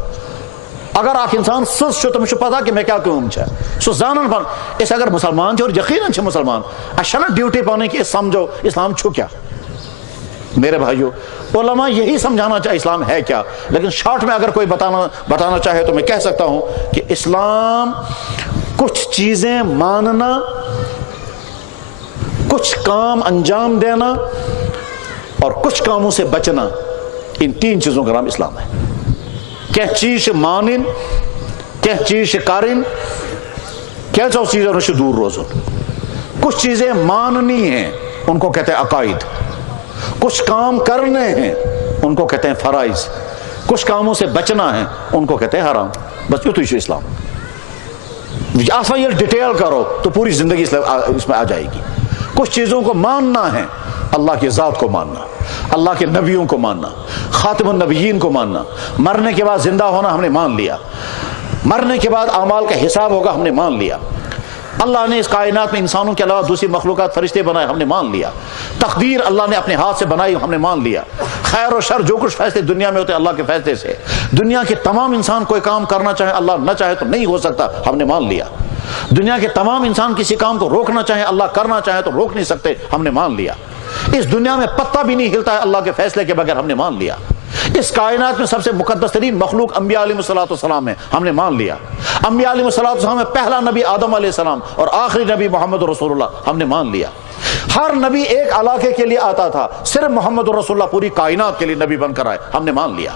اگر آخ انسان سس چھو تمہیں پتا کہ میں کیا کہوں چھا، سو زانن بن اس اگر مسلمان چھو اور یقیناً چھے مسلمان اشنا ڈیوٹی پانے کی سمجھو اسلام چھو کیا۔ میرے بھائیو علماء یہی سمجھانا چاہے اسلام ہے کیا، لیکن شارٹ میں اگر کوئی بتانا چاہے تو میں کہہ سکتا ہوں کہ اسلام کچھ چیزیں ماننا، کچھ کام انجام دینا اور کچھ کاموں سے بچنا، ان تین چیزوں کا نام اسلام ہے۔ کیا چیز مانن، کیا چیز کارن، کیا چیزیں رش دور روزن۔ کچھ چیزیں ماننی ہیں ان کو کہتے ہیں عقائد، کچھ کام کرنے ہیں ان کو کہتے ہیں فرائض، کچھ کاموں سے بچنا ہے ان کو کہتے ہیں حرام، بس یہ تو اسلام۔ آسمان یہ ڈیٹیل کرو تو پوری زندگی اس میں آ جائے گی۔ کچھ چیزوں کو ماننا ہے، اللہ کی ذات کو ماننا، اللہ کے نبیوں کو ماننا، خاتم النبیین کو ماننا، مرنے کے بعد زندہ ہونا ہم نے مان لیا، مرنے کے بعد اعمال کا حساب ہوگا ہم نے مان لیا، اللہ نے اس کائنات میں انسانوں کے علاوہ دوسری مخلوقات فرشتے بنائے ہم نے مان لیا، تقدیر اللہ نے اپنے ہاتھ سے بنائی ہم نے مان لیا، خیر و شر جو کچھ فیصلے دنیا میں ہوتے ہیں اللہ کے فیصلے سے. دنیا کے تمام انسان کوئی کام کرنا چاہے اللہ نہ چاہے تو نہیں ہو سکتا, ہم نے مان لیا. دنیا کے تمام انسان کسی کام کو روکنا چاہے اللہ کرنا چاہے تو روک نہیں سکتے, ہم نے مان لیا. اس دنیا میں پتا بھی نہیں ہلتا ہے اللہ کے فیصلے کے بغیر, ہم نے مان لیا. اس کائنات میں سب سے مقدس ترین مخلوق انبیاء علیہ السلام ہے, ہم نے مان لیا. انبیاء علیہ السلام میں پہلا نبی آدم علیہ السلام اور آخری نبی محمد رسول اللہ, ہم نے مان لیا. ہر نبی ایک علاقے کے لیے آتا تھا, صرف محمد رسول اللہ پوری کائنات کے لیے نبی بن کر آئے, ہم نے مان لیا.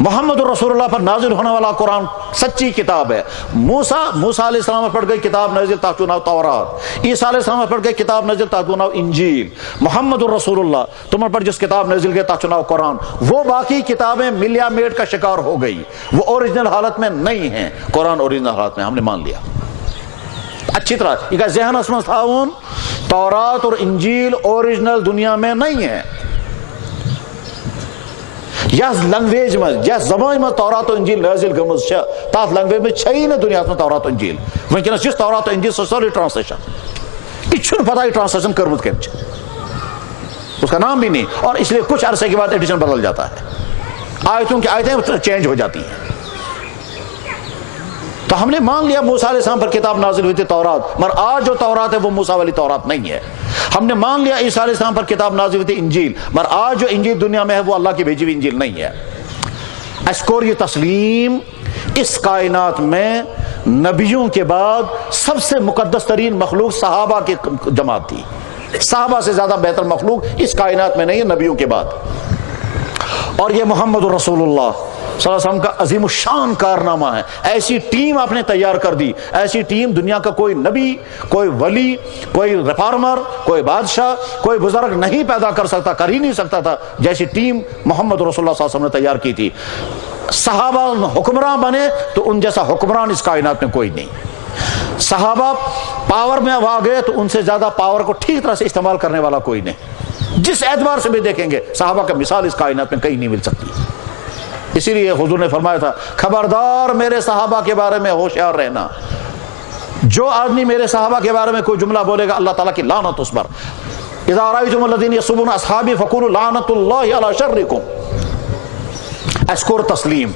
محمد رسول اللہ پر نازل ہونے والا قرآن سچی کتاب ہے. موسیٰ علیہ السلام پر پڑھ گئی کتاب نازل تحت نام تورات, عیسیٰ علیہ السلام پر پڑھ گئی کتاب نازل تحت نام انجیل. محمد رسول اللہ تم پر جس کتاب نازل گئی تحت نام قرآن, وہ باقی کتابیں ملیا میٹ کا شکار ہو گئی, وہ اوریجنل حالت میں نہیں ہیں. قرآن اوریجنل حالت میں, ہم نے مان لیا. اچھی طرح یہ ذہن اسمن تھاون, تورات اور انجیل اوریجنل دنیا میں نہیں ہے. یا لنگویج میں یا زبان میں تورات و انجیل نازل گمز چھ, تات لنگویج میں چھئی نہ دنیا میں تورات و انجیل. ونکس جس تورات و انجیل سوری ٹرانسلیشن یہ چھن پتہ, یہ ٹرانسلیشن کرمت کم چھ, اس کا نام بھی نہیں, اور اس لیے کچھ عرصے کے بعد ایڈیشن بدل جاتا ہے, آیتوں کی آیتیں چینج ہو جاتی ہیں. تو ہم نے مان لیا موسیٰ علیہ السلام پر کتاب نازل ہوئی تھی تورات, مگر آج جو تورات ہے وہ موسیٰ والی تورات نہیں ہے. ہم نے مان لیا عیسیٰ علیہ السلام پر کتاب نازل ہوئی تھی انجیل, مگر آج جو انجیل دنیا میں ہے وہ اللہ کی بھیجی ہوئی انجیل نہیں ہے. اشکور یہ تسلیم, اس کائنات میں نبیوں کے بعد سب سے مقدس ترین مخلوق صحابہ کی جماعت تھی. صحابہ سے زیادہ بہتر مخلوق اس کائنات میں نہیں ہے نبیوں کے بعد. اور یہ محمد رسول اللہ صلی اللہ علیہ وسلم کا عظیم الشان کارنامہ ہے. ایسی ٹیم آپ نے تیار کر دی, ایسی ٹیم دنیا کا کوئی نبی, کوئی ولی, کوئی ریفارمر, کوئی بادشاہ, کوئی بزرگ نہیں پیدا کر سکتا, کر ہی نہیں سکتا تھا جیسی ٹیم محمد رسول اللہ صلی اللہ علیہ وسلم نے تیار کی تھی. صحابہ حکمراں بنے تو ان جیسا حکمران اس کائنات میں کوئی نہیں. صحابہ پاور میں آ گئے تو ان سے زیادہ پاور کو ٹھیک طرح سے استعمال کرنے والا کوئی نہیں. جس اعتبار سے بھی دیکھیں گے صحابہ کا مثال اس کائنات میں کہیں نہیں مل سکتی. اسی لیے حضور نے فرمایا تھا, خبردار میرے صحابہ کے بارے میں ہوشیار رہنا. جو آدمی میرے صحابہ کے بارے میں کوئی جملہ بولے گا اللہ تعالیٰ کی لعنت اس پر. اذا رأیتم الذین یسبون اصحابی فقولوا لعنت اللہ علی شرکم. اشکر تسلیم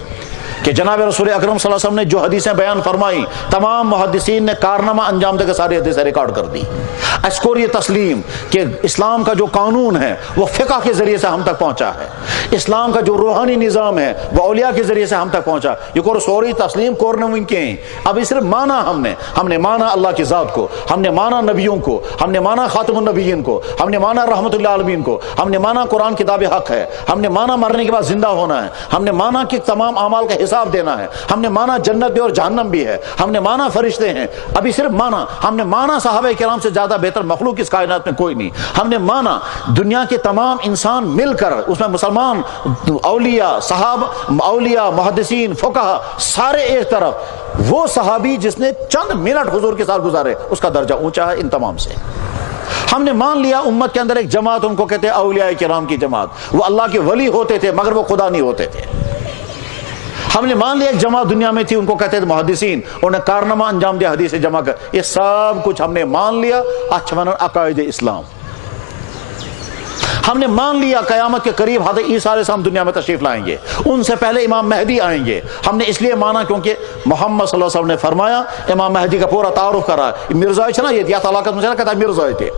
کہ جناب رسول اکرم صلی اللہ علیہ وسلم نے جو حدیثیں بیان فرمائی, تمام محدثین نے کارنامہ انجام دے کے ساری حدیثیں ریکارڈ کر دی. اشکر یہ تسلیم کہ اسلام کا جو قانون ہے وہ فقہ کے ذریعے سے ہم تک پہنچا ہے. اسلام کا جو روحانی نظام ہے وہ اولیاء کے ذریعے سے ہم تک پہنچا. یہ کو سوری تسلیم کورنے ممکن ہیں. اب صرف مانا ہم نے مانا اللہ کی ذات کو, ہم نے مانا نبیوں کو, ہم نے مانا خاتم النبیین کو, ہم نے مانا رحمت اللہ عالمین کو, ہم نے مانا قرآن کتاب حق ہے, ہم نے مانا مرنے کے بعد زندہ ہونا ہے, ہم نے مانا کہ تمام اعمال کا حساب دینا ہے, ہم نے مانا جنت بھی اور جہنم بھی ہے, ہم نے مانا فرشتے ہیں. ابھی صرف مانا, ہم نے مانا صحابہ کرام سے زیادہ بہتر مخلوق اس کائنات میں کوئی نہیں. ہم نے مانا دنیا کے تمام انسان مل کر, اس میں مسلمان, اولیاء, صحابہ, اولیاء, محدثین, فقہا سارے ایک طرف, وہ صحابی جس نے چند منٹ حضور کے ساتھ گزارے اس کا درجہ اونچا ہے ان تمام سے. ہم نے مان لیا امت کے اندر ایک جماعت, ان کو کہتے ہیں اولیاء کرام کی جماعت, وہ اللہ کے ولی ہوتے تھے مگر وہ خدا نہیں ہوتے تھے. ہم نے مان لیا ایک جماعت دنیا میں تھی, ان کو کہتے تھے محدثین, انہوں نے کارنامہ انجام دیا حدیث جمع کر. یہ سب کچھ ہم نے مان لیا. اچھا عقائد اسلام ہم نے مان لیا. قیامت کے قریب حضرت عیسیٰ علیہ السلام دنیا میں تشریف لائیں گے, ان سے پہلے امام مہدی آئیں گے. ہم نے اس لیے مانا کیونکہ محمد صلی اللہ علیہ وسلم نے فرمایا, امام مہدی کا پورا تعارف کرا. مرزا چلا یہ دیا طلاقت مجھے کہتا ہے مرزا تھے,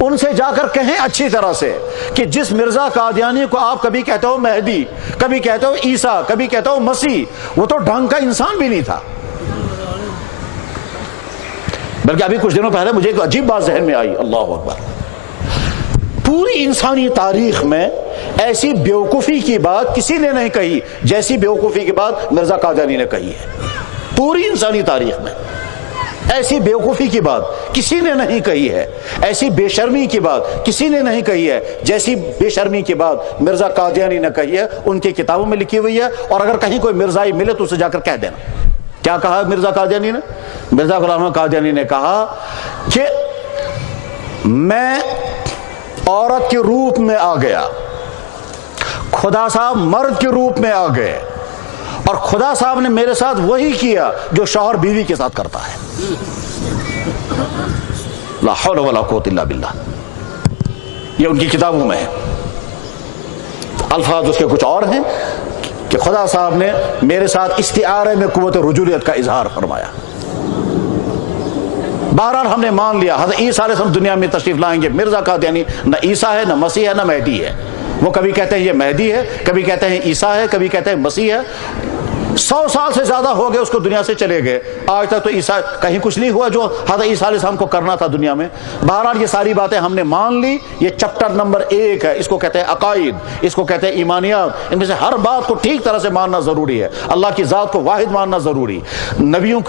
ان سے جا کر کہیں اچھی طرح سے کہ جس مرزا قادیانی کو آپ کبھی کہتے ہو مہدی, کبھی کہتے ہو عیسیٰ, کبھی کہتے ہو مسیح, وہ تو ڈھنگ کا انسان بھی نہیں تھا. بلکہ ابھی کچھ دنوں پہلے مجھے ایک عجیب بات ذہن میں آئی, اللہ اکبر, پوری انسانی تاریخ میں ایسی بیوقوفی کی بات کسی نے نہیں کہی جیسی بیوقوفی کی بات مرزا قادیانی نے کہی ہے. پوری انسانی تاریخ میں ایسی بیوقوفی کی بات کسی نے نہیں کہی ہے, ایسی بے شرمی کی بات کسی نے نہیں کہی ہے جیسی بے شرمی کی بات مرزا قادیانی نے کہی ہے. ان کی کتابوں میں لکھی ہوئی ہے, اور اگر کہیں کوئی مرزائی ملے تو اسے جا کر کہہ دینا. کیا کہا مرزا قادیانی نے؟ مرزا غلام احمد قادیانی نے کہا کہ میں عورت کے روپ میں آ گیا, خدا صاحب مرد کے روپ میں آ گئے, اور خدا صاحب نے میرے ساتھ وہی کیا جو شوہر بیوی کے ساتھ کرتا ہے. لا حول ولا قوت الا باللہ, یہ ان کی کتابوں میں ہے. الفاظ اس کے کچھ اور ہیں کہ خدا صاحب نے میرے ساتھ استعارے میں قوت رجولیت کا اظہار فرمایا. بہرحال ہم نے مان لیا حضرت عیسیٰ علیہ السلام دنیا میں تشریف لائیں گے. مرزا قادیانی نہ عیسیٰ ہے، نہ مسیح ہے، نہ مہدی ہے. وہ کبھی کہتے ہیں یہ مہدی ہے، کبھی کہتے ہیں عیسیٰ ہے، کبھی کہتے ہیں مسیح ہے. 100 سال سے زیادہ ہو گئے اس کو دنیا سے چلے گئے. آج تک تو عیسیٰ کہیں کچھ نہیں ہوا جو حضرت عیسیٰ علیہ السلام کو کرنا تھا دنیا میں. بہرحال یہ ساری باتیں ہم نے مان لی. یہ چپٹر نمبر 1 ہے. اس کو کہتے ہیں عقائد، اس کو کہتے ہیں ایمانیات. ان میں سے ہر بات کو ٹھیک طرح سے ماننا ضروری ہے. اللہ کی ذات کو واحد ماننا ضروری، نبیوں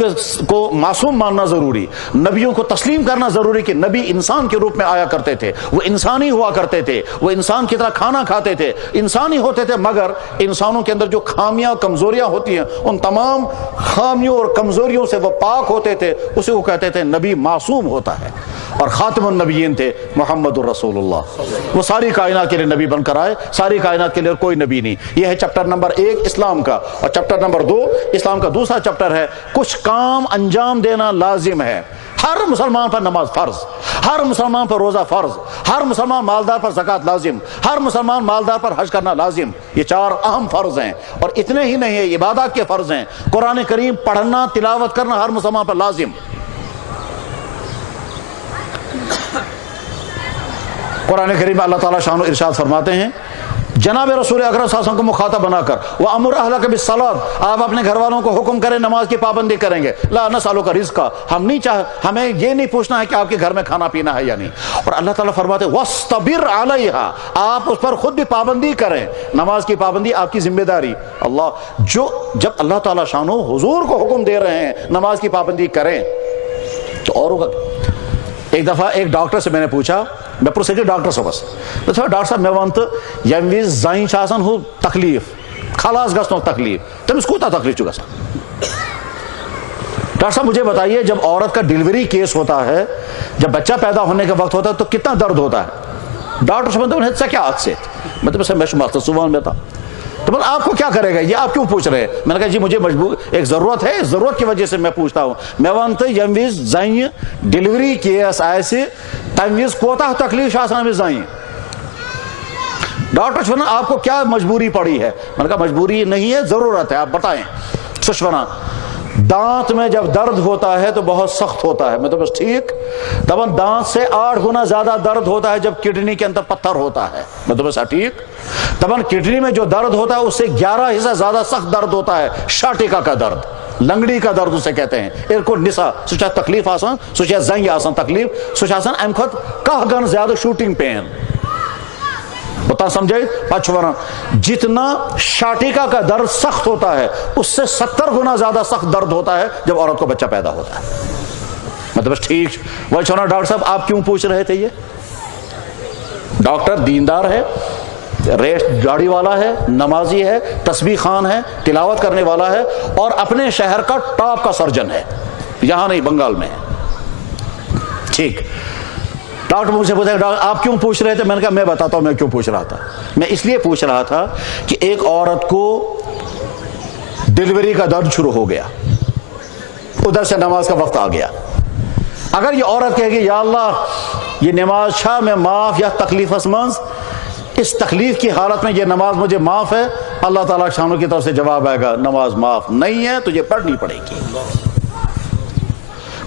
کو معصوم ماننا ضروری، نبیوں کو تسلیم کرنا ضروری کہ نبی انسان کے روپ میں آیا کرتے تھے، وہ انسانی ہوا کرتے تھے، وہ انسان کی طرح کھانا کھاتے تھے، انسانی ہوتے تھے، مگر انسانوں کے اندر جو خامیاں اور کمزوریاں ہوتی ہیں ان تمام خامیوں اور کمزوریوں سے وہ پاک ہوتے تھے. اسے وہ کہتے تھے نبی معصوم ہوتا ہے. اور خاتم النبیین تھے محمد الرسول اللہ. وہ ساری کائنات کے لیے نبی بن کر آئے، ساری کائنات کے لیے کوئی نبی نہیں. یہ ہے چپٹر نمبر 1 اسلام کا. اور چپٹر نمبر 2 اسلام کا دوسرا چپٹر ہے کچھ کام انجام دینا لازم ہے. ہر مسلمان پر نماز فرض، ہر مسلمان پر روزہ فرض، ہر مسلمان مالدار پر زکوٰۃ لازم، ہر مسلمان مالدار پر حج کرنا لازم. یہ 4 اہم فرض ہیں. اور اتنے ہی نہیں ہیں، عبادات کے فرض ہیں. قرآن کریم پڑھنا، تلاوت کرنا ہر مسلمان پر لازم. قرآن کریم میں اللہ تعالیٰ شان و ارشاد فرماتے ہیں جناب رسول اکرم صلی اللہ علیہ وسلم کو مخاطب بنا کر وَأَمُرْ أَهْلَكَ بِالصَّلَاةِ، آپ اپنے گھر والوں کو حکم کریں نماز کی پابندی کریں گے. لا نسألک رزقا، ہمیں یہ نہیں پوچھنا ہے کہ آپ کے گھر میں کھانا پینا ہے یا نہیں. اور اللہ تعالیٰ فرماتے وَاسْتَبِرْ عَلَيْهَا، آپ اس پر خود بھی پابندی کریں. نماز کی پابندی آپ کی ذمہ داری. جب اللہ تعالیٰ شانو حضور کو حکم دے رہے ہیں نماز کی پابندی کریں تو اور ہوگا. ایک دفعہ ایک ڈاکٹر سے میں نے پوچھا، میں پروسیکیوٹر ڈاکٹر صبس ڈاکٹر صاحب میں ونت یم وز زائن آسان ہو تکلیف خلاص گھنو تکلیف تمس کوتا تکلیف چھ گژھان. ڈاکٹر صاحب مجھے بتائیے جب عورت کا ڈیلیوری کیس ہوتا ہے، جب بچہ پیدا ہونے کا وقت ہوتا ہے تو کتنا درد ہوتا ہے. ڈاکٹر صاحب کیا حق سے میں صبح میں تھا تو بول آپ کو کیا کرے گا، یہ آپ کیوں پوچھ رہے ہیں. میں نے کہا جی مجھے مجبور ایک ضرورت ہے، ضرورت کی وجہ سے میں پوچھتا ہوں. میں ونت یم وز زائن ڈیلیوری کیس آئے تم وز کوتاہ تکلیف آسان زائن. ڈاکٹر چھونا آپ کو کیا مجبوری پڑی ہے. میں نے کہا مجبوری نہیں ہے، ضرورت ہے، آپ بتائیں. سشونا دانت میں جب درد ہوتا ہے تو بہت سخت ہوتا ہے. میں تو بس ٹھیک. دبن دانت سے 8 گنا زیادہ درد ہوتا ہے جب کڈنی کے اندر پتھر ہوتا ہے. میں تو بس ٹھیک. دبن کڈنی میں جو درد ہوتا ہے اس سے 11 حصہ زیادہ سخت درد ہوتا ہے شاٹیکا کا درد، لنگڑی کا درد اسے کہتے ہیں. ایرکو نسا سوچا تکلیف آسان، سوچا زنگ آسان تکلیف، سوچا آسان ام خود 10 گن زیادہ شوٹنگ پین. بتا سمجھے پچھونا جتنا شاٹیکا کا درد سخت ہوتا ہے اس سے 70 گنا زیادہ سخت درد ہوتا ہے جب عورت کو بچہ پیدا ہوتا ہے. مطلب بس ٹھیک. وہ چھونا ڈاکٹر صاحب آپ کیوں پوچھ رہے تھے. یہ ڈاکٹر دیندار ہے، ریش داڑھی والا ہے، نمازی ہے، تسبیح خوان ہے، تلاوت کرنے والا ہے اور اپنے شہر کا ٹاپ کا سرجن ہے، یہاں نہیں بنگال میں ہے. ٹھیک. ڈاکٹر مجھ سے پوچھا ڈاکٹر آپ کیوں پوچھ رہے تھے. میں نے کہا میں بتاتا ہوں میں کیوں پوچھ رہا تھا. میں اس لیے پوچھ رہا تھا کہ ایک عورت کو ڈیلیوری کا درد شروع ہو گیا، ادھر سے نماز کا وقت آ گیا. اگر یہ عورت کہے گی یا اللہ یہ نماز چھا میں معاف یا تکلیف اسمنز، اس تکلیف کی حالت میں یہ نماز مجھے معاف ہے، اللہ تعالیٰ شانوں کی طرف سے جواب آئے گا نماز معاف نہیں ہے تجھے پڑھنی پڑے گی.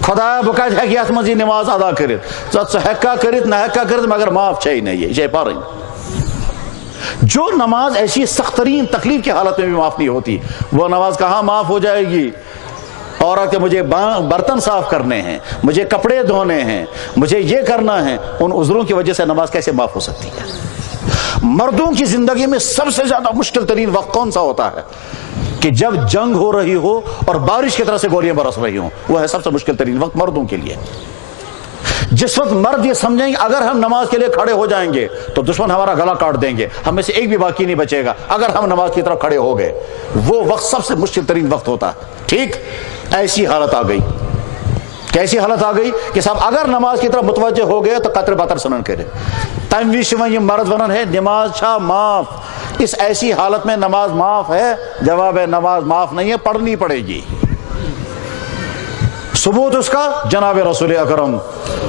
خدا بکاج ہے کہ مزید نماز ادا کرت ہیکا کرت نہ ہیکا کرت مگر معاف چاہیے نہیں ہے یہ پا رہی. جو نماز ایسی سخت ترین تکلیف کی حالت میں بھی معاف نہیں ہوتی وہ نماز کہاں معاف ہو جائے گی. عورت کہ مجھے برتن صاف کرنے ہیں، مجھے کپڑے دھونے ہیں، مجھے یہ کرنا ہے، ان عذروں کی وجہ سے نماز کیسے معاف ہو سکتی ہے. مردوں کی زندگی میں سب سے زیادہ مشکل ترین وقت کون سا ہوتا ہے کہ جب جنگ ہو رہی ہو اور بارش کی طرح سے گولیاں برس رہی ہوں. وہ ہے سب سے مشکل ترین وقت مردوں کے لیے. جس وقت مرد یہ سمجھیں گے اگر ہم نماز کے لیے کھڑے ہو جائیں گے تو دشمن ہمارا گلا کاٹ دیں گے، ہم میں سے ایک بھی باقی نہیں بچے گا اگر ہم نماز کی طرف کھڑے ہو گئے. وہ وقت سب سے مشکل ترین وقت ہوتا ہے. ٹھیک. ایسی حالت آ گئی. کیسی حالت آ گئی کہ صاحب اگر نماز کی طرف متوجہ ہو گئے تو قطر بطر سنن کرے تم ویشو یہ مرد ونن ہے نماز چھا معاف. اس ایسی حالت میں نماز معاف ہے. جواب ہے نماز معاف نہیں ہے، پڑھنی پڑے گی. ثبوت اس کا جناب رسول اکرم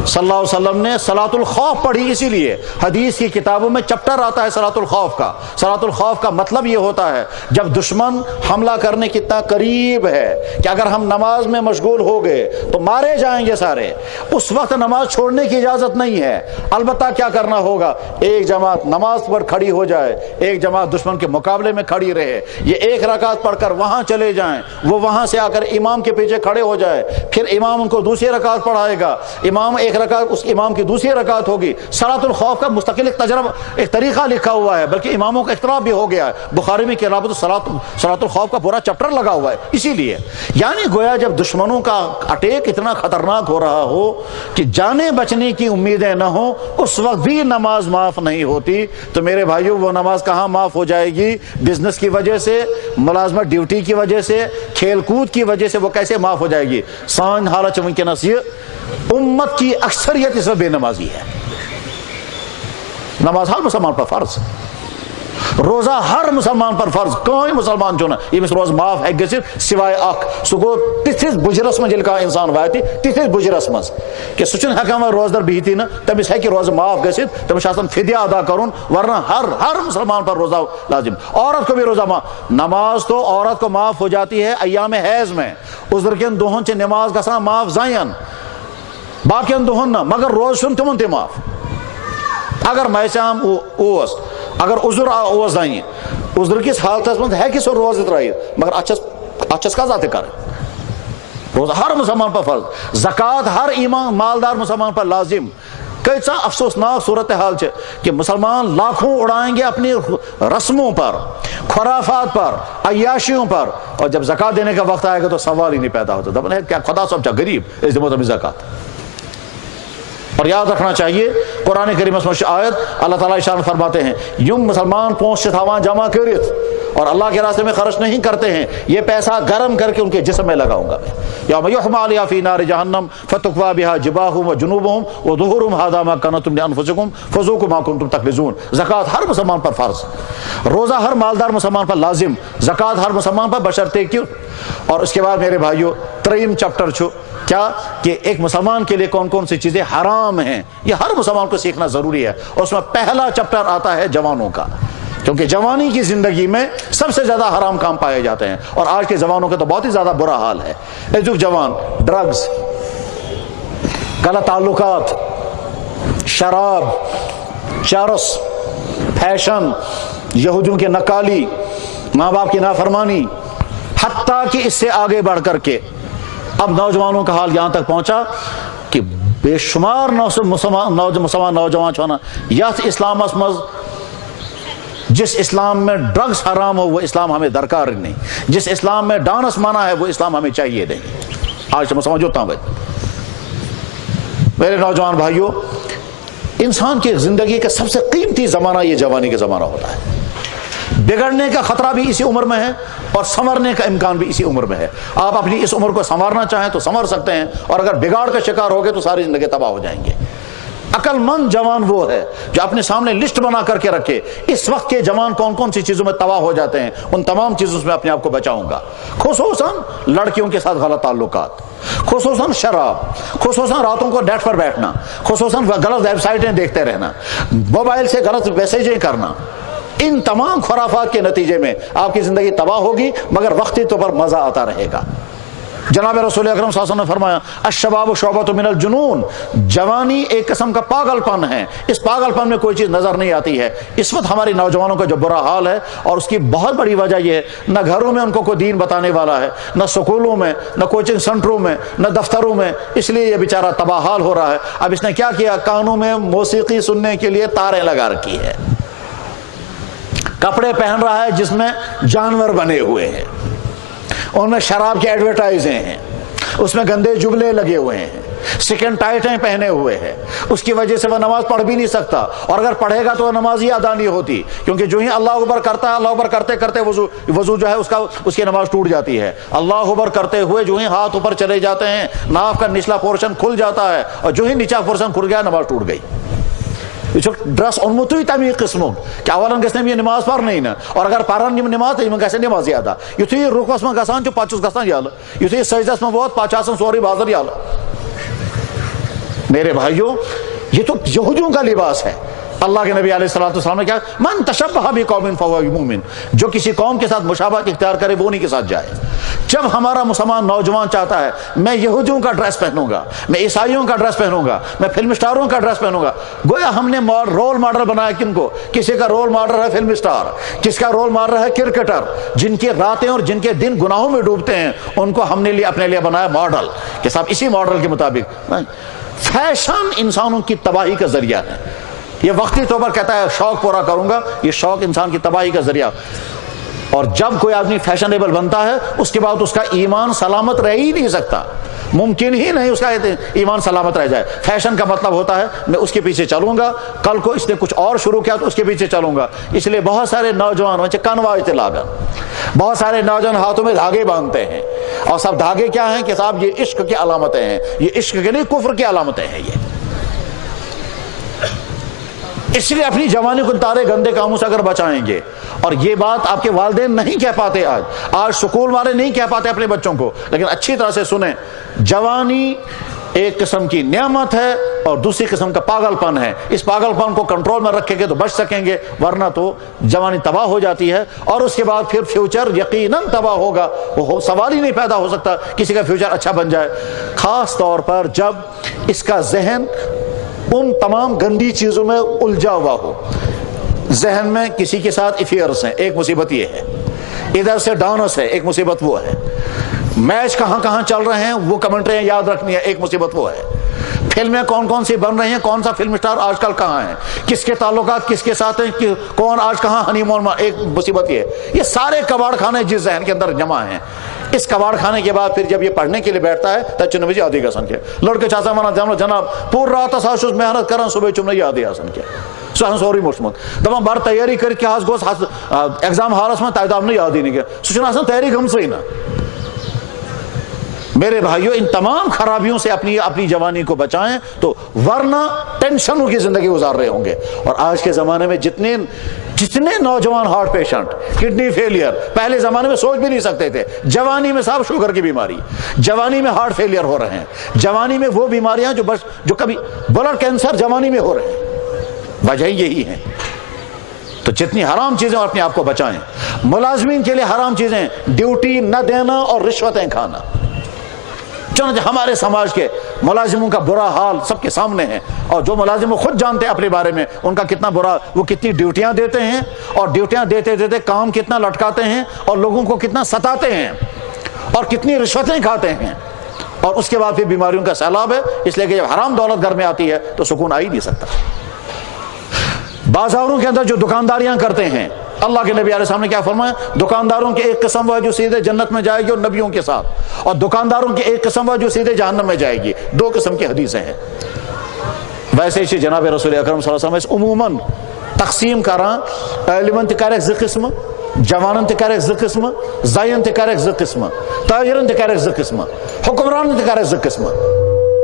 صلی اللہ علیہ وسلم نے صلاۃ الخوف پڑھی، اسی لیے حدیث کی کتابوں میں چپٹر آتا ہے صلاۃ الخوف کا۔ صلاۃ الخوف کا مطلب یہ ہوتا ہے جب دشمن حملہ کرنے کی اتنا قریب ہے کہ اگر ہم نماز میں مشغول ہو گئے تو مارے جائیں گے سارے، اس وقت نماز چھوڑنے کی اجازت نہیں ہے۔ البتہ کیا کرنا ہوگا، ایک جماعت نماز پر کھڑی ہو جائے، ایک جماعت دشمن کے مقابلے میں کھڑی رہے، یہ ایک رکعت پڑھ کر وہاں چلے جائیں، وہ وہاں سے آ کر امام کے پیچھے کھڑے ہو جائے، پھر امام ان کو دوسری رکعت پڑھائے گا، امام ایک رکعت، اس امام کی دوسری رکعت ہوگی۔ صلاۃ الخوف کا مستقل ایک تجربہ، ایک طریقہ لکھا ہوا ہے، بلکہ اماموں کا اختلاف بھی ہو گیا ہے، بخاری میں کے علاوہ تو صلاۃ الخوف کا پورا چپٹر لگا ہوا ہے۔ اسی لیے یعنی گویا جب دشمنوں کا اٹیک اتنا خطرناک ہو رہا ہو کہ جانے بچنے کی امیدیں نہ ہوں، اس وقت بھی نماز معاف نہیں ہوتی، تو میرے بھائیو وہ نماز کہاں معاف ہو جائے گی؟ بزنس کی وجہ سے، ملازمت ڈیوٹی کی وجہ سے، کھیل کود کی وجہ سے وہ کیسے معاف ہو جائے گی؟ سان حالت ونکنس یہ امت کی اکثریت اس میں بے نمازی ہے۔ نماز ہر مسلمان پر فرض، روزہ ہر مسلمان پر فرض، کوئی مسلمان جو نا یہ روز معاف ہے گژھت سوائے اخ سہ گو تتھس بجرس من ییٚلہِ کانٛہہ انسان واتہِ تتھس بجرس مز کہ سہ چھُنہٕ ہٮ۪کان وۄنۍ روزدر بہتھی نا، تٔمِس ہیٚکہِ روزٕ معاف گژھِتھ، تٔمِس چھُ آسان فدیہ ادا کرُن، ورنہ ہر مسلمان پر روزہ لازم۔ عورت کو بھی روزہ معاف، نماز تو عورت کو معاف ہو جاتی ہے ایام حیض میں، عذر کٮ۪ن دۄہن چھِ نماز گژھان معاف زین، باقین دۄہن نہ، مگر روز چھُنہٕ تِمن تہِ معاف۔ اگر میسام اوس، اگر عذر اوس زنہِ، عذر کس حالتس منٛز ہیٚکہِ سُہ روزٕ ترٲیِتھ، مگر اتھ چھس قضا تہِ کرٕنۍ۔ روزہ ہر مسلمان پر فرض، زکوٰۃ ہر ایمان مالدار مسلمان پر لازم۔ کیسا افسوسناک صورتحال ہے کہ مسلمان لاکھوں اڑائیں گے اپنی رسموں پر، خرافات پر، عیاشیوں پر، اور جب زکوٰۃ دینے کا وقت آئے گا تو سوال ہی نہیں پیدا ہوتا، دپن ہے کیا خدا صاحب چا غریب اس دمو تمہیں زکوٰۃ۔ اور یاد رکھنا چاہیے قرآن کریم میں آیت اللہ تعالیٰ ارشاد فرماتے ہیں یم مسلمان پونسہ سے تھاوان جمع کرت اور اللہ کے راستے میں خرچ نہیں کرتے ہیں، یہ پیسہ گرم کر کے ان کے جسم میں لگاؤں گا میں، یوم یحمى علیہا فی نار جہنم فتکوی بہا جباہہم وجنوبہم وظہورہم ھذا ما کنزتم لانفسکم فذوقوا ما کنتم تکنزون۔ زکوٰۃ ہر مسلمان پر فرض، روزہ ہر مالدار مسلمان پر لازم، زکوٰۃ ہر مسلمان پر بشرطے کہ۔ اور اس کے بعد میرے بھائیو تریم چپٹر چھو کیا کہ ایک مسلمان کے لیے کون کون سی چیزیں حرام ہیں، یہ ہر مسلمان کو سیکھنا ضروری ہے، اور اس میں پہلا چپٹر آتا ہے جوانوں کا، کیونکہ جوانی کی زندگی میں سب سے زیادہ حرام کام پائے جاتے ہیں، اور آج کے جوانوں کا تو بہت ہی زیادہ برا حال ہے۔ ایجوک جوان ڈرگز، غلط تعلقات، شراب، چرس، فیشن، یہودیوں کی نکالی، ماں باپ کی نافرمانی، حتیٰ کہ اس سے آگے بڑھ کر کے اب نوجوانوں کا حال یہاں تک پہنچا کہ بے شمار مسلمان نوجوان چھونا یت اسلام مز جس اسلام میں ڈرگز حرام ہو وہ اسلام ہمیں درکار نہیں، جس اسلام میں ڈانس منع ہے وہ اسلام ہمیں چاہیے نہیں۔ آج تو مسلمان ہوتا ہوں میرے نوجوان بھائیوں، انسان کی زندگی کا سب سے قیمتی زمانہ یہ جوانی کا زمانہ ہوتا ہے۔ بگڑنے کا خطرہ بھی اسی عمر میں ہے اور سنورنے کا امکان بھی اسی عمر میں ہے۔ آپ اپنی اس عمر کو سنوارنا چاہیں تو سنور سکتے ہیں، اور اگر بگاڑ کا شکار ہو گئے تو ساری زندگی تباہ ہو جائیں گے۔ عقل مند جوان وہ ہے جو اپنے سامنے لسٹ بنا کر کے رکھے اس وقت کے جوان کون کون سی چیزوں میں تباہ ہو جاتے ہیں، ان تمام چیزوں سے میں اپنے آپ کو بچاؤں گا، خصوصاً لڑکیوں کے ساتھ غلط تعلقات، خصوصاً شراب، خصوصاً راتوں کو ڈیٹ پر بیٹھنا، خصوصاً غلط ویب سائٹیں دیکھتے رہنا، موبائل سے غلط میسیجیں کرنا، ان تمام خرافات کے نتیجے میں آپ کی زندگی تباہ ہوگی، مگر وقتی طور پر مزہ آتا رہے گا۔ جناب رسول اکرم صلی اللہ علیہ وسلم نے فرمایا الشباب شعبۃ من الجنون، جوانی ایک قسم کا پاگل پن ہے، اس پاگل پن میں کوئی چیز نظر نہیں آتی ہے۔ اس وقت ہماری نوجوانوں کا جو برا حال ہے، اور اس کی بہت بڑی وجہ یہ ہے نہ گھروں میں ان کو کوئی دین بتانے والا ہے، نہ سکولوں میں، نہ کوچنگ سینٹروں میں، نہ دفتروں میں، اس لیے یہ بیچارہ تباہ حال ہو رہا ہے۔ اب اس نے کیا کیا، کانوں میں موسیقی سننے کے لیے تاریں لگا رکھی ہے، کپڑے پہن رہا ہے جس میں جانور بنے ہوئے ہیں، ان میں شراب کی ایڈورٹائزیں ہیں، اس میں گندے جملے لگے ہوئے ہیں، سیکنڈ ٹائٹیں پہنے ہوئے ہیں، اس کی وجہ سے وہ نماز پڑھ بھی نہیں سکتا، اور اگر پڑھے گا تو وہ نماز ہی ادا نہیں ہوتی، کیونکہ جو ہی اللہ اکبر کرتا ہے، اللہ اکبر کرتے کرتے وضو جو ہے اس کی نماز ٹوٹ جاتی ہے۔ اللہ اکبر کرتے ہوئے جو ہی ہاتھ اوپر چلے جاتے ہیں، ناف کا نچلا پورشن کھل جاتا ہے، اور جو ہی نیچا پورشن کھل گیا نماز ٹوٹ گئی۔ ڈرس اونمتوی تمی قسم کہ اولن گھس یہ نماز پڑھنی نا، اور اگر پرن یم نماز تو گھس نماز ادا، یتھے یہ رکوس میں گھان پہ گھان یل، یتھے یہ سجدس میں ووت پہ سوری بازر یل۔ میرے بھائیوں یہ تو یہودیوں کا لباس ہے. اللہ کے نبی علیہ الصلوۃ والسلام نے کیا من تشبہ بقوم فہو مؤمن, جو کسی قوم کے ساتھ مشابہت اختیار کرے وہ انہی کے ساتھ جائے. جب ہمارا مسلمان نوجوان چاہتا ہے میں یہودیوں کا ڈریس پہنوں گا, میں عیسائیوں کا ڈریس پہنوں گا, میں فلم اسٹاروں کا ڈریس پہنوں گا, گویا ہم نے رول ماڈل بنایا کن کو؟ کسی کا رول ماڈل ہے فلم اسٹار, کس کا رول ماڈل ہے کرکٹر, جن کی راتیں اور جن کے دن گناہوں میں ڈوبتے ہیں ان کو ہم نے اپنے لیے بنایا ماڈل کہ صاحب اسی ماڈل کے مطابق. فیشن انسانوں کی تباہی کا ذریعہ ہے. یہ وقتی طور پر کہتا ہے شوق پورا کروں گا, یہ شوق انسان کی تباہی کا ذریعہ. اور جب کوئی آدمی فیشنیبل بنتا ہے اس کے بعد اس کا ایمان سلامت رہ ہی نہیں سکتا, ممکن ہی نہیں اس کا ایمان سلامت رہ جائے. فیشن کا مطلب ہوتا ہے میں اس کے پیچھے چلوں گا, کل کو اس نے کچھ اور شروع کیا تو اس کے پیچھے چلوں گا. اس لیے بہت سارے نوجوان کنواج لاگن, بہت سارے نوجوان ہاتھوں میں دھاگے باندھتے ہیں, اور سب دھاگے کیا ہیں کہ صاحب یہ عشق کی علامتیں ہیں, یہ عشق کے نہیں کفر کی علامتیں ہیں. یہ اس لیے اپنی جوانی کو تارے گندے کاموں سے اگر بچائیں گے, اور یہ بات آپ کے والدین نہیں کہہ پاتے, آج سکول والے نہیں کہہ پاتے اپنے بچوں کو, لیکن اچھی طرح سے سنیں, جوانی ایک قسم کی نعمت ہے اور دوسری قسم کا پاگل پن ہے. اس پاگل پن کو کنٹرول میں رکھیں گے تو بچ سکیں گے, ورنہ تو جوانی تباہ ہو جاتی ہے اور اس کے بعد پھر فیوچر یقیناً تباہ ہوگا. وہ سوال ہی نہیں پیدا ہو سکتا کسی کا فیوچر اچھا بن جائے, خاص طور پر جب اس کا ذہن ان تمام گندی چیزوں میں الجھا ہوا ہو. ذہن میں کسی کے ساتھ افیئرس ہیں, ایک مصیبت یہ ہے, ادھر سے ڈانس ہے, ایک مصیبت وہ ہے, میچ کہاں کہاں چل رہے ہیں وہ کمنٹریاں یاد رکھنی ہے, ایک مصیبت وہ ہے, فلمیں کون کون سی بن رہی ہیں, کون سا فلم اسٹار آج کل کہاں ہے, کس کے تعلقات کس کے ساتھ ہیں, کون آج کہاں ہنی مون, ایک مصیبت یہ ہے. یہ سارے کباڑ خانے جس ذہن کے اندر جمع ہیں, اس کباڑ خانے کے بعد پھر جب یہ پڑھنے کے لیے بیٹھتا ہے تو چنو بجے آدھی گسن کے لڑکے چاہتا مانا جناب پور رات ساشوز محنت کرن صبح چمنے آدھی آسن کے سہن سوری مشمت دپان بار تیاری کر کے گوس ایگزام ہالس میں تعداد نہیں یاد ہی نہیں کیا سہ آسان تیاری گمسے نا. میرے بھائیوں ان تمام خرابیوں سے اپنی جوانی کو بچائیں, تو ورنہ ٹینشنوں کی زندگی گزار رہے ہوں گے. اور آج کے زمانے میں جتنے نوجوان ہارٹ پیشنٹ, کڈنی فیلئر, پہلے زمانے میں سوچ بھی نہیں سکتے تھے, جوانی میں صاحب شوگر کی بیماری, جوانی میں ہارٹ فیلئر ہو رہے ہیں, جوانی میں وہ بیماریاں جو کبھی بلڈ کینسر جوانی میں ہو رہے ہیں, وجہ یہی ہے. تو جتنی حرام چیزیں اپنے آپ کو بچائیں. ملازمین کے لیے حرام چیزیں ڈیوٹی نہ دینا اور رشوتیں کھانا. چنانچہ ہمارے سماج کے ملازموں کا برا حال سب کے سامنے ہے, اور جو ملازم خود جانتے ہیں اپنے بارے میں ان کا کتنا برا, وہ کتنی ڈیوٹیاں دیتے ہیں اور ڈیوٹیاں دیتے دیتے کام کتنا لٹکاتے ہیں اور لوگوں کو کتنا ستاتے ہیں اور کتنی رشوتیں کھاتے ہیں, اور اس کے بعد پھر بیماریوں کا سیلاب ہے. اس لیے کہ جب حرام دولت گھر میں آتی ہے تو سکون آ ہی نہیں سکتا. بازاروں کے اندر جو دکانداریاں کرتے ہیں, اللہ کے نبی علیہ السلام نے کیا فرمایا, دکانداروں کی ایک قسم وہ ہے جو سیدھے جنت میں جائے گی اور نبیوں کے ساتھ, اور دکانداروں کی ایک قسم وہ ہے جو سیدھے جہنم میں جائے گی. دو قسم کی حدیثیں ہیں. ویسے اسی جناب رسول اکرم صلی اللہ علیہ وسلم عموماً تقسیم کران, علمن تہ کرک 2 قسم, جوانن تہ کرک 2 قسم, زائن تہ کرک 2 قسم, تاجرن تہ کرک 2 قسم, حکمران تہ کرک 2 قسم.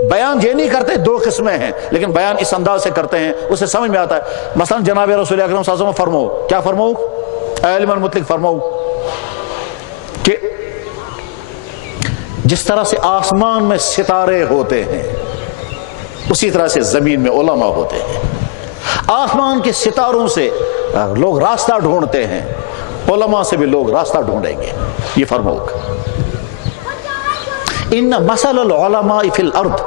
بیان یہ نہیں کرتے 2 قسمیں ہیں, لیکن بیان اس انداز سے کرتے ہیں اسے سمجھ میں آتا ہے. مثلا جناب رسول اکرم صلی اللہ علیہ وسلم فرماؤ, کیا فرماؤ, علم المطلق فرماؤ کہ جس طرح سے آسمان میں ستارے ہوتے ہیں اسی طرح سے زمین میں علماء ہوتے ہیں. آسمان کے ستاروں سے لوگ راستہ ڈھونڈتے ہیں, علماء سے بھی لوگ راستہ ڈھونڈیں گے. یہ فرماؤ ان مثل العلماء فی الارض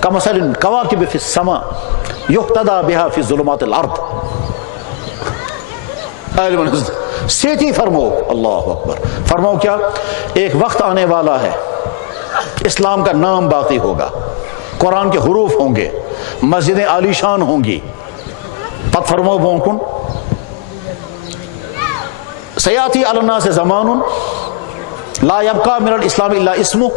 کمثل الکواکب فی السماء یقتدی بها فی ظلمات الارض. سیتی فرماؤ, اللہ اکبر, فرماؤ کیا, ایک وقت آنے والا ہے اسلام کا نام باقی ہوگا, قرآن کے حروف ہوں گے, مسجدیں عالیشان ہوں گی. پت فرماؤ بونکن سیاتی علی الناس زمان لا يبقى من الاسلام الا اسمه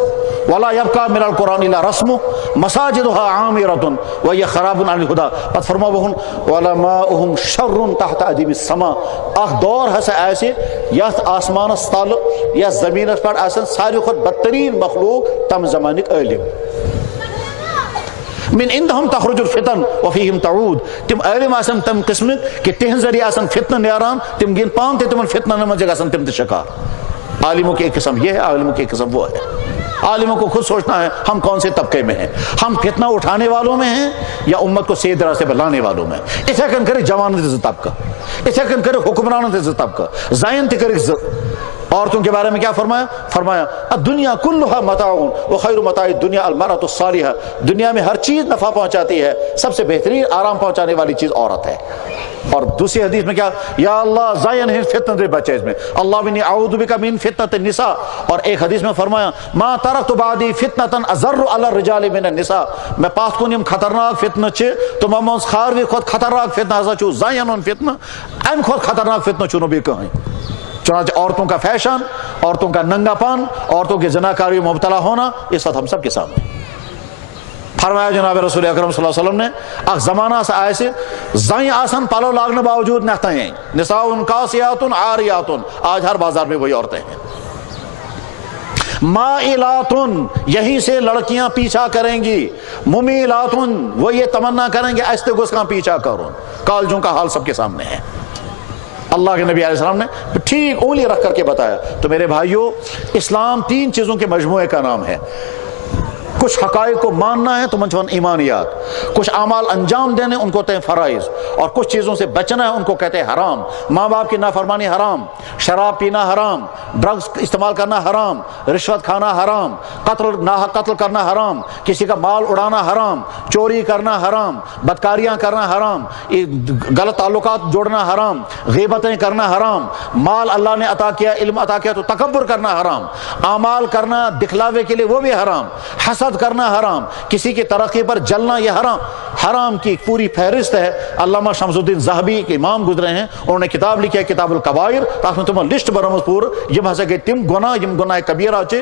ولا يبقى من القرآن الا رسمه مساجدها عامرة وهي خراب عن الهدى. پت فرماؤ علماؤهم شر تحت ادیم السماء. اخ دور ہسا ایسے یتھ آسمانس تل یا زمینس پر آسن ساروی کھت بدترین مخلوق تم زمانک علم. من عندهم تخرج الفتن وفيهم تعود. تم علم آسن تم قسم کہ تہن ذریعہ آسن فتنہ نیران, تم گن پان تے تمن فتنہ نمن جگہ آسن تم تے شکار. عالموں کی ایک قسم یہ ہے, عالموں کی ایک قسم وہ ہے. عالموں کو خود سوچنا ہے ہم کون سے طبقے میں ہیں، ہم فتنہ اٹھانے والوں میں ہیں یا امت کو سیدھ راستے پر لانے والوں میں. اتھے کن کرے جوان تے طبقہ، اتھے کن کرے حکمران تے طبقہ، زائن تے کرے. عورتوں کے بارے میں کیا فرمایا؟ فرمایا الدنیا کلھا متاع وخیر متاع الدنیا المرأۃ الصالحہ. دنیا میں ہر چیز نفع پہنچاتی ہے، سب سے بہترین آرام پہنچانے والی چیز عورت ہے. اور دوسری حدیث میں کیا؟ یا اللہ زائن ہے فتنہ دے بچے اس میں، اللہ انی اعوذ بک من فتنۃ النساء. اور ایک حدیث میں فرمایا ما ترکت بعدی فتنۃ اضر علی الرجال من النساء. میں پاس کنیم خطرناک فتنہ چھ تو مموز خاروی خود خطرناک فتنہ ہسا چھو زائن فتنہ، ام خود خطرناک فتنہ چھو نبی کہیں. چنانچہ عورتوں کا فیشن، عورتوں کا ننگا پن، عورتوں کے زناکاری میں مبتلا ہونا اس وقت ہم سب کے سامنے. فرمایا جناب رسول اکرم صلی اللہ علیہ وسلم نے اخ زمانہ سے آئے سے زائیں آسن پالو لاگنے باوجود نہتا ہیں نساء کاسیات عاریات. آج ہر بازار میں وہی عورتیں ہیں. مائلات، یہیں سے لڑکیاں پیچھا کریں گی. ممیلات، وہ یہ تمنا کریں گے ایستے گس کا پیچھا کروں. کالجوں کا حال سب کے سامنے ہے. اللہ کے نبی علیہ السلام نے ٹھیک انگلی رکھ کر کے بتایا. تو میرے بھائیوں، اسلام تین چیزوں کے مجموعے کا نام ہے. کچھ حقائق کو ماننا ہے تو منچون ایمانیات، کچھ اعمال انجام دینے ان کو کہتے ہیں فرائض، اور کچھ چیزوں سے بچنا ہے ان کو کہتے ہیں حرام. ماں باپ کی نافرمانی حرام، شراب پینا حرام، ڈرگز استعمال کرنا حرام، رشوت کھانا حرام، ناحق قتل کرنا حرام، کسی کا مال اڑانا حرام، چوری کرنا حرام، بدکاریاں کرنا حرام، غلط تعلقات جوڑنا حرام، غیبتیں کرنا حرام، مال اللہ نے عطا کیا، علم عطا کیا تو تکبر کرنا حرام، اعمال کرنا دکھلاوے کے لیے وہ بھی حرام، حسد کرنا حرام، کسی کی ترقی پر جلنا یہ حرام. حرام کی پوری فہرست ہے. علامہ شمس الدین ذہبی کے امام گزرے ہیں، انہوں نے کتاب لکھی ہے کتاب الکبائر. تاکہ تم لسٹ برمز پور یم ہسا گئی تم گناہ یم گناہ کبیرہ چے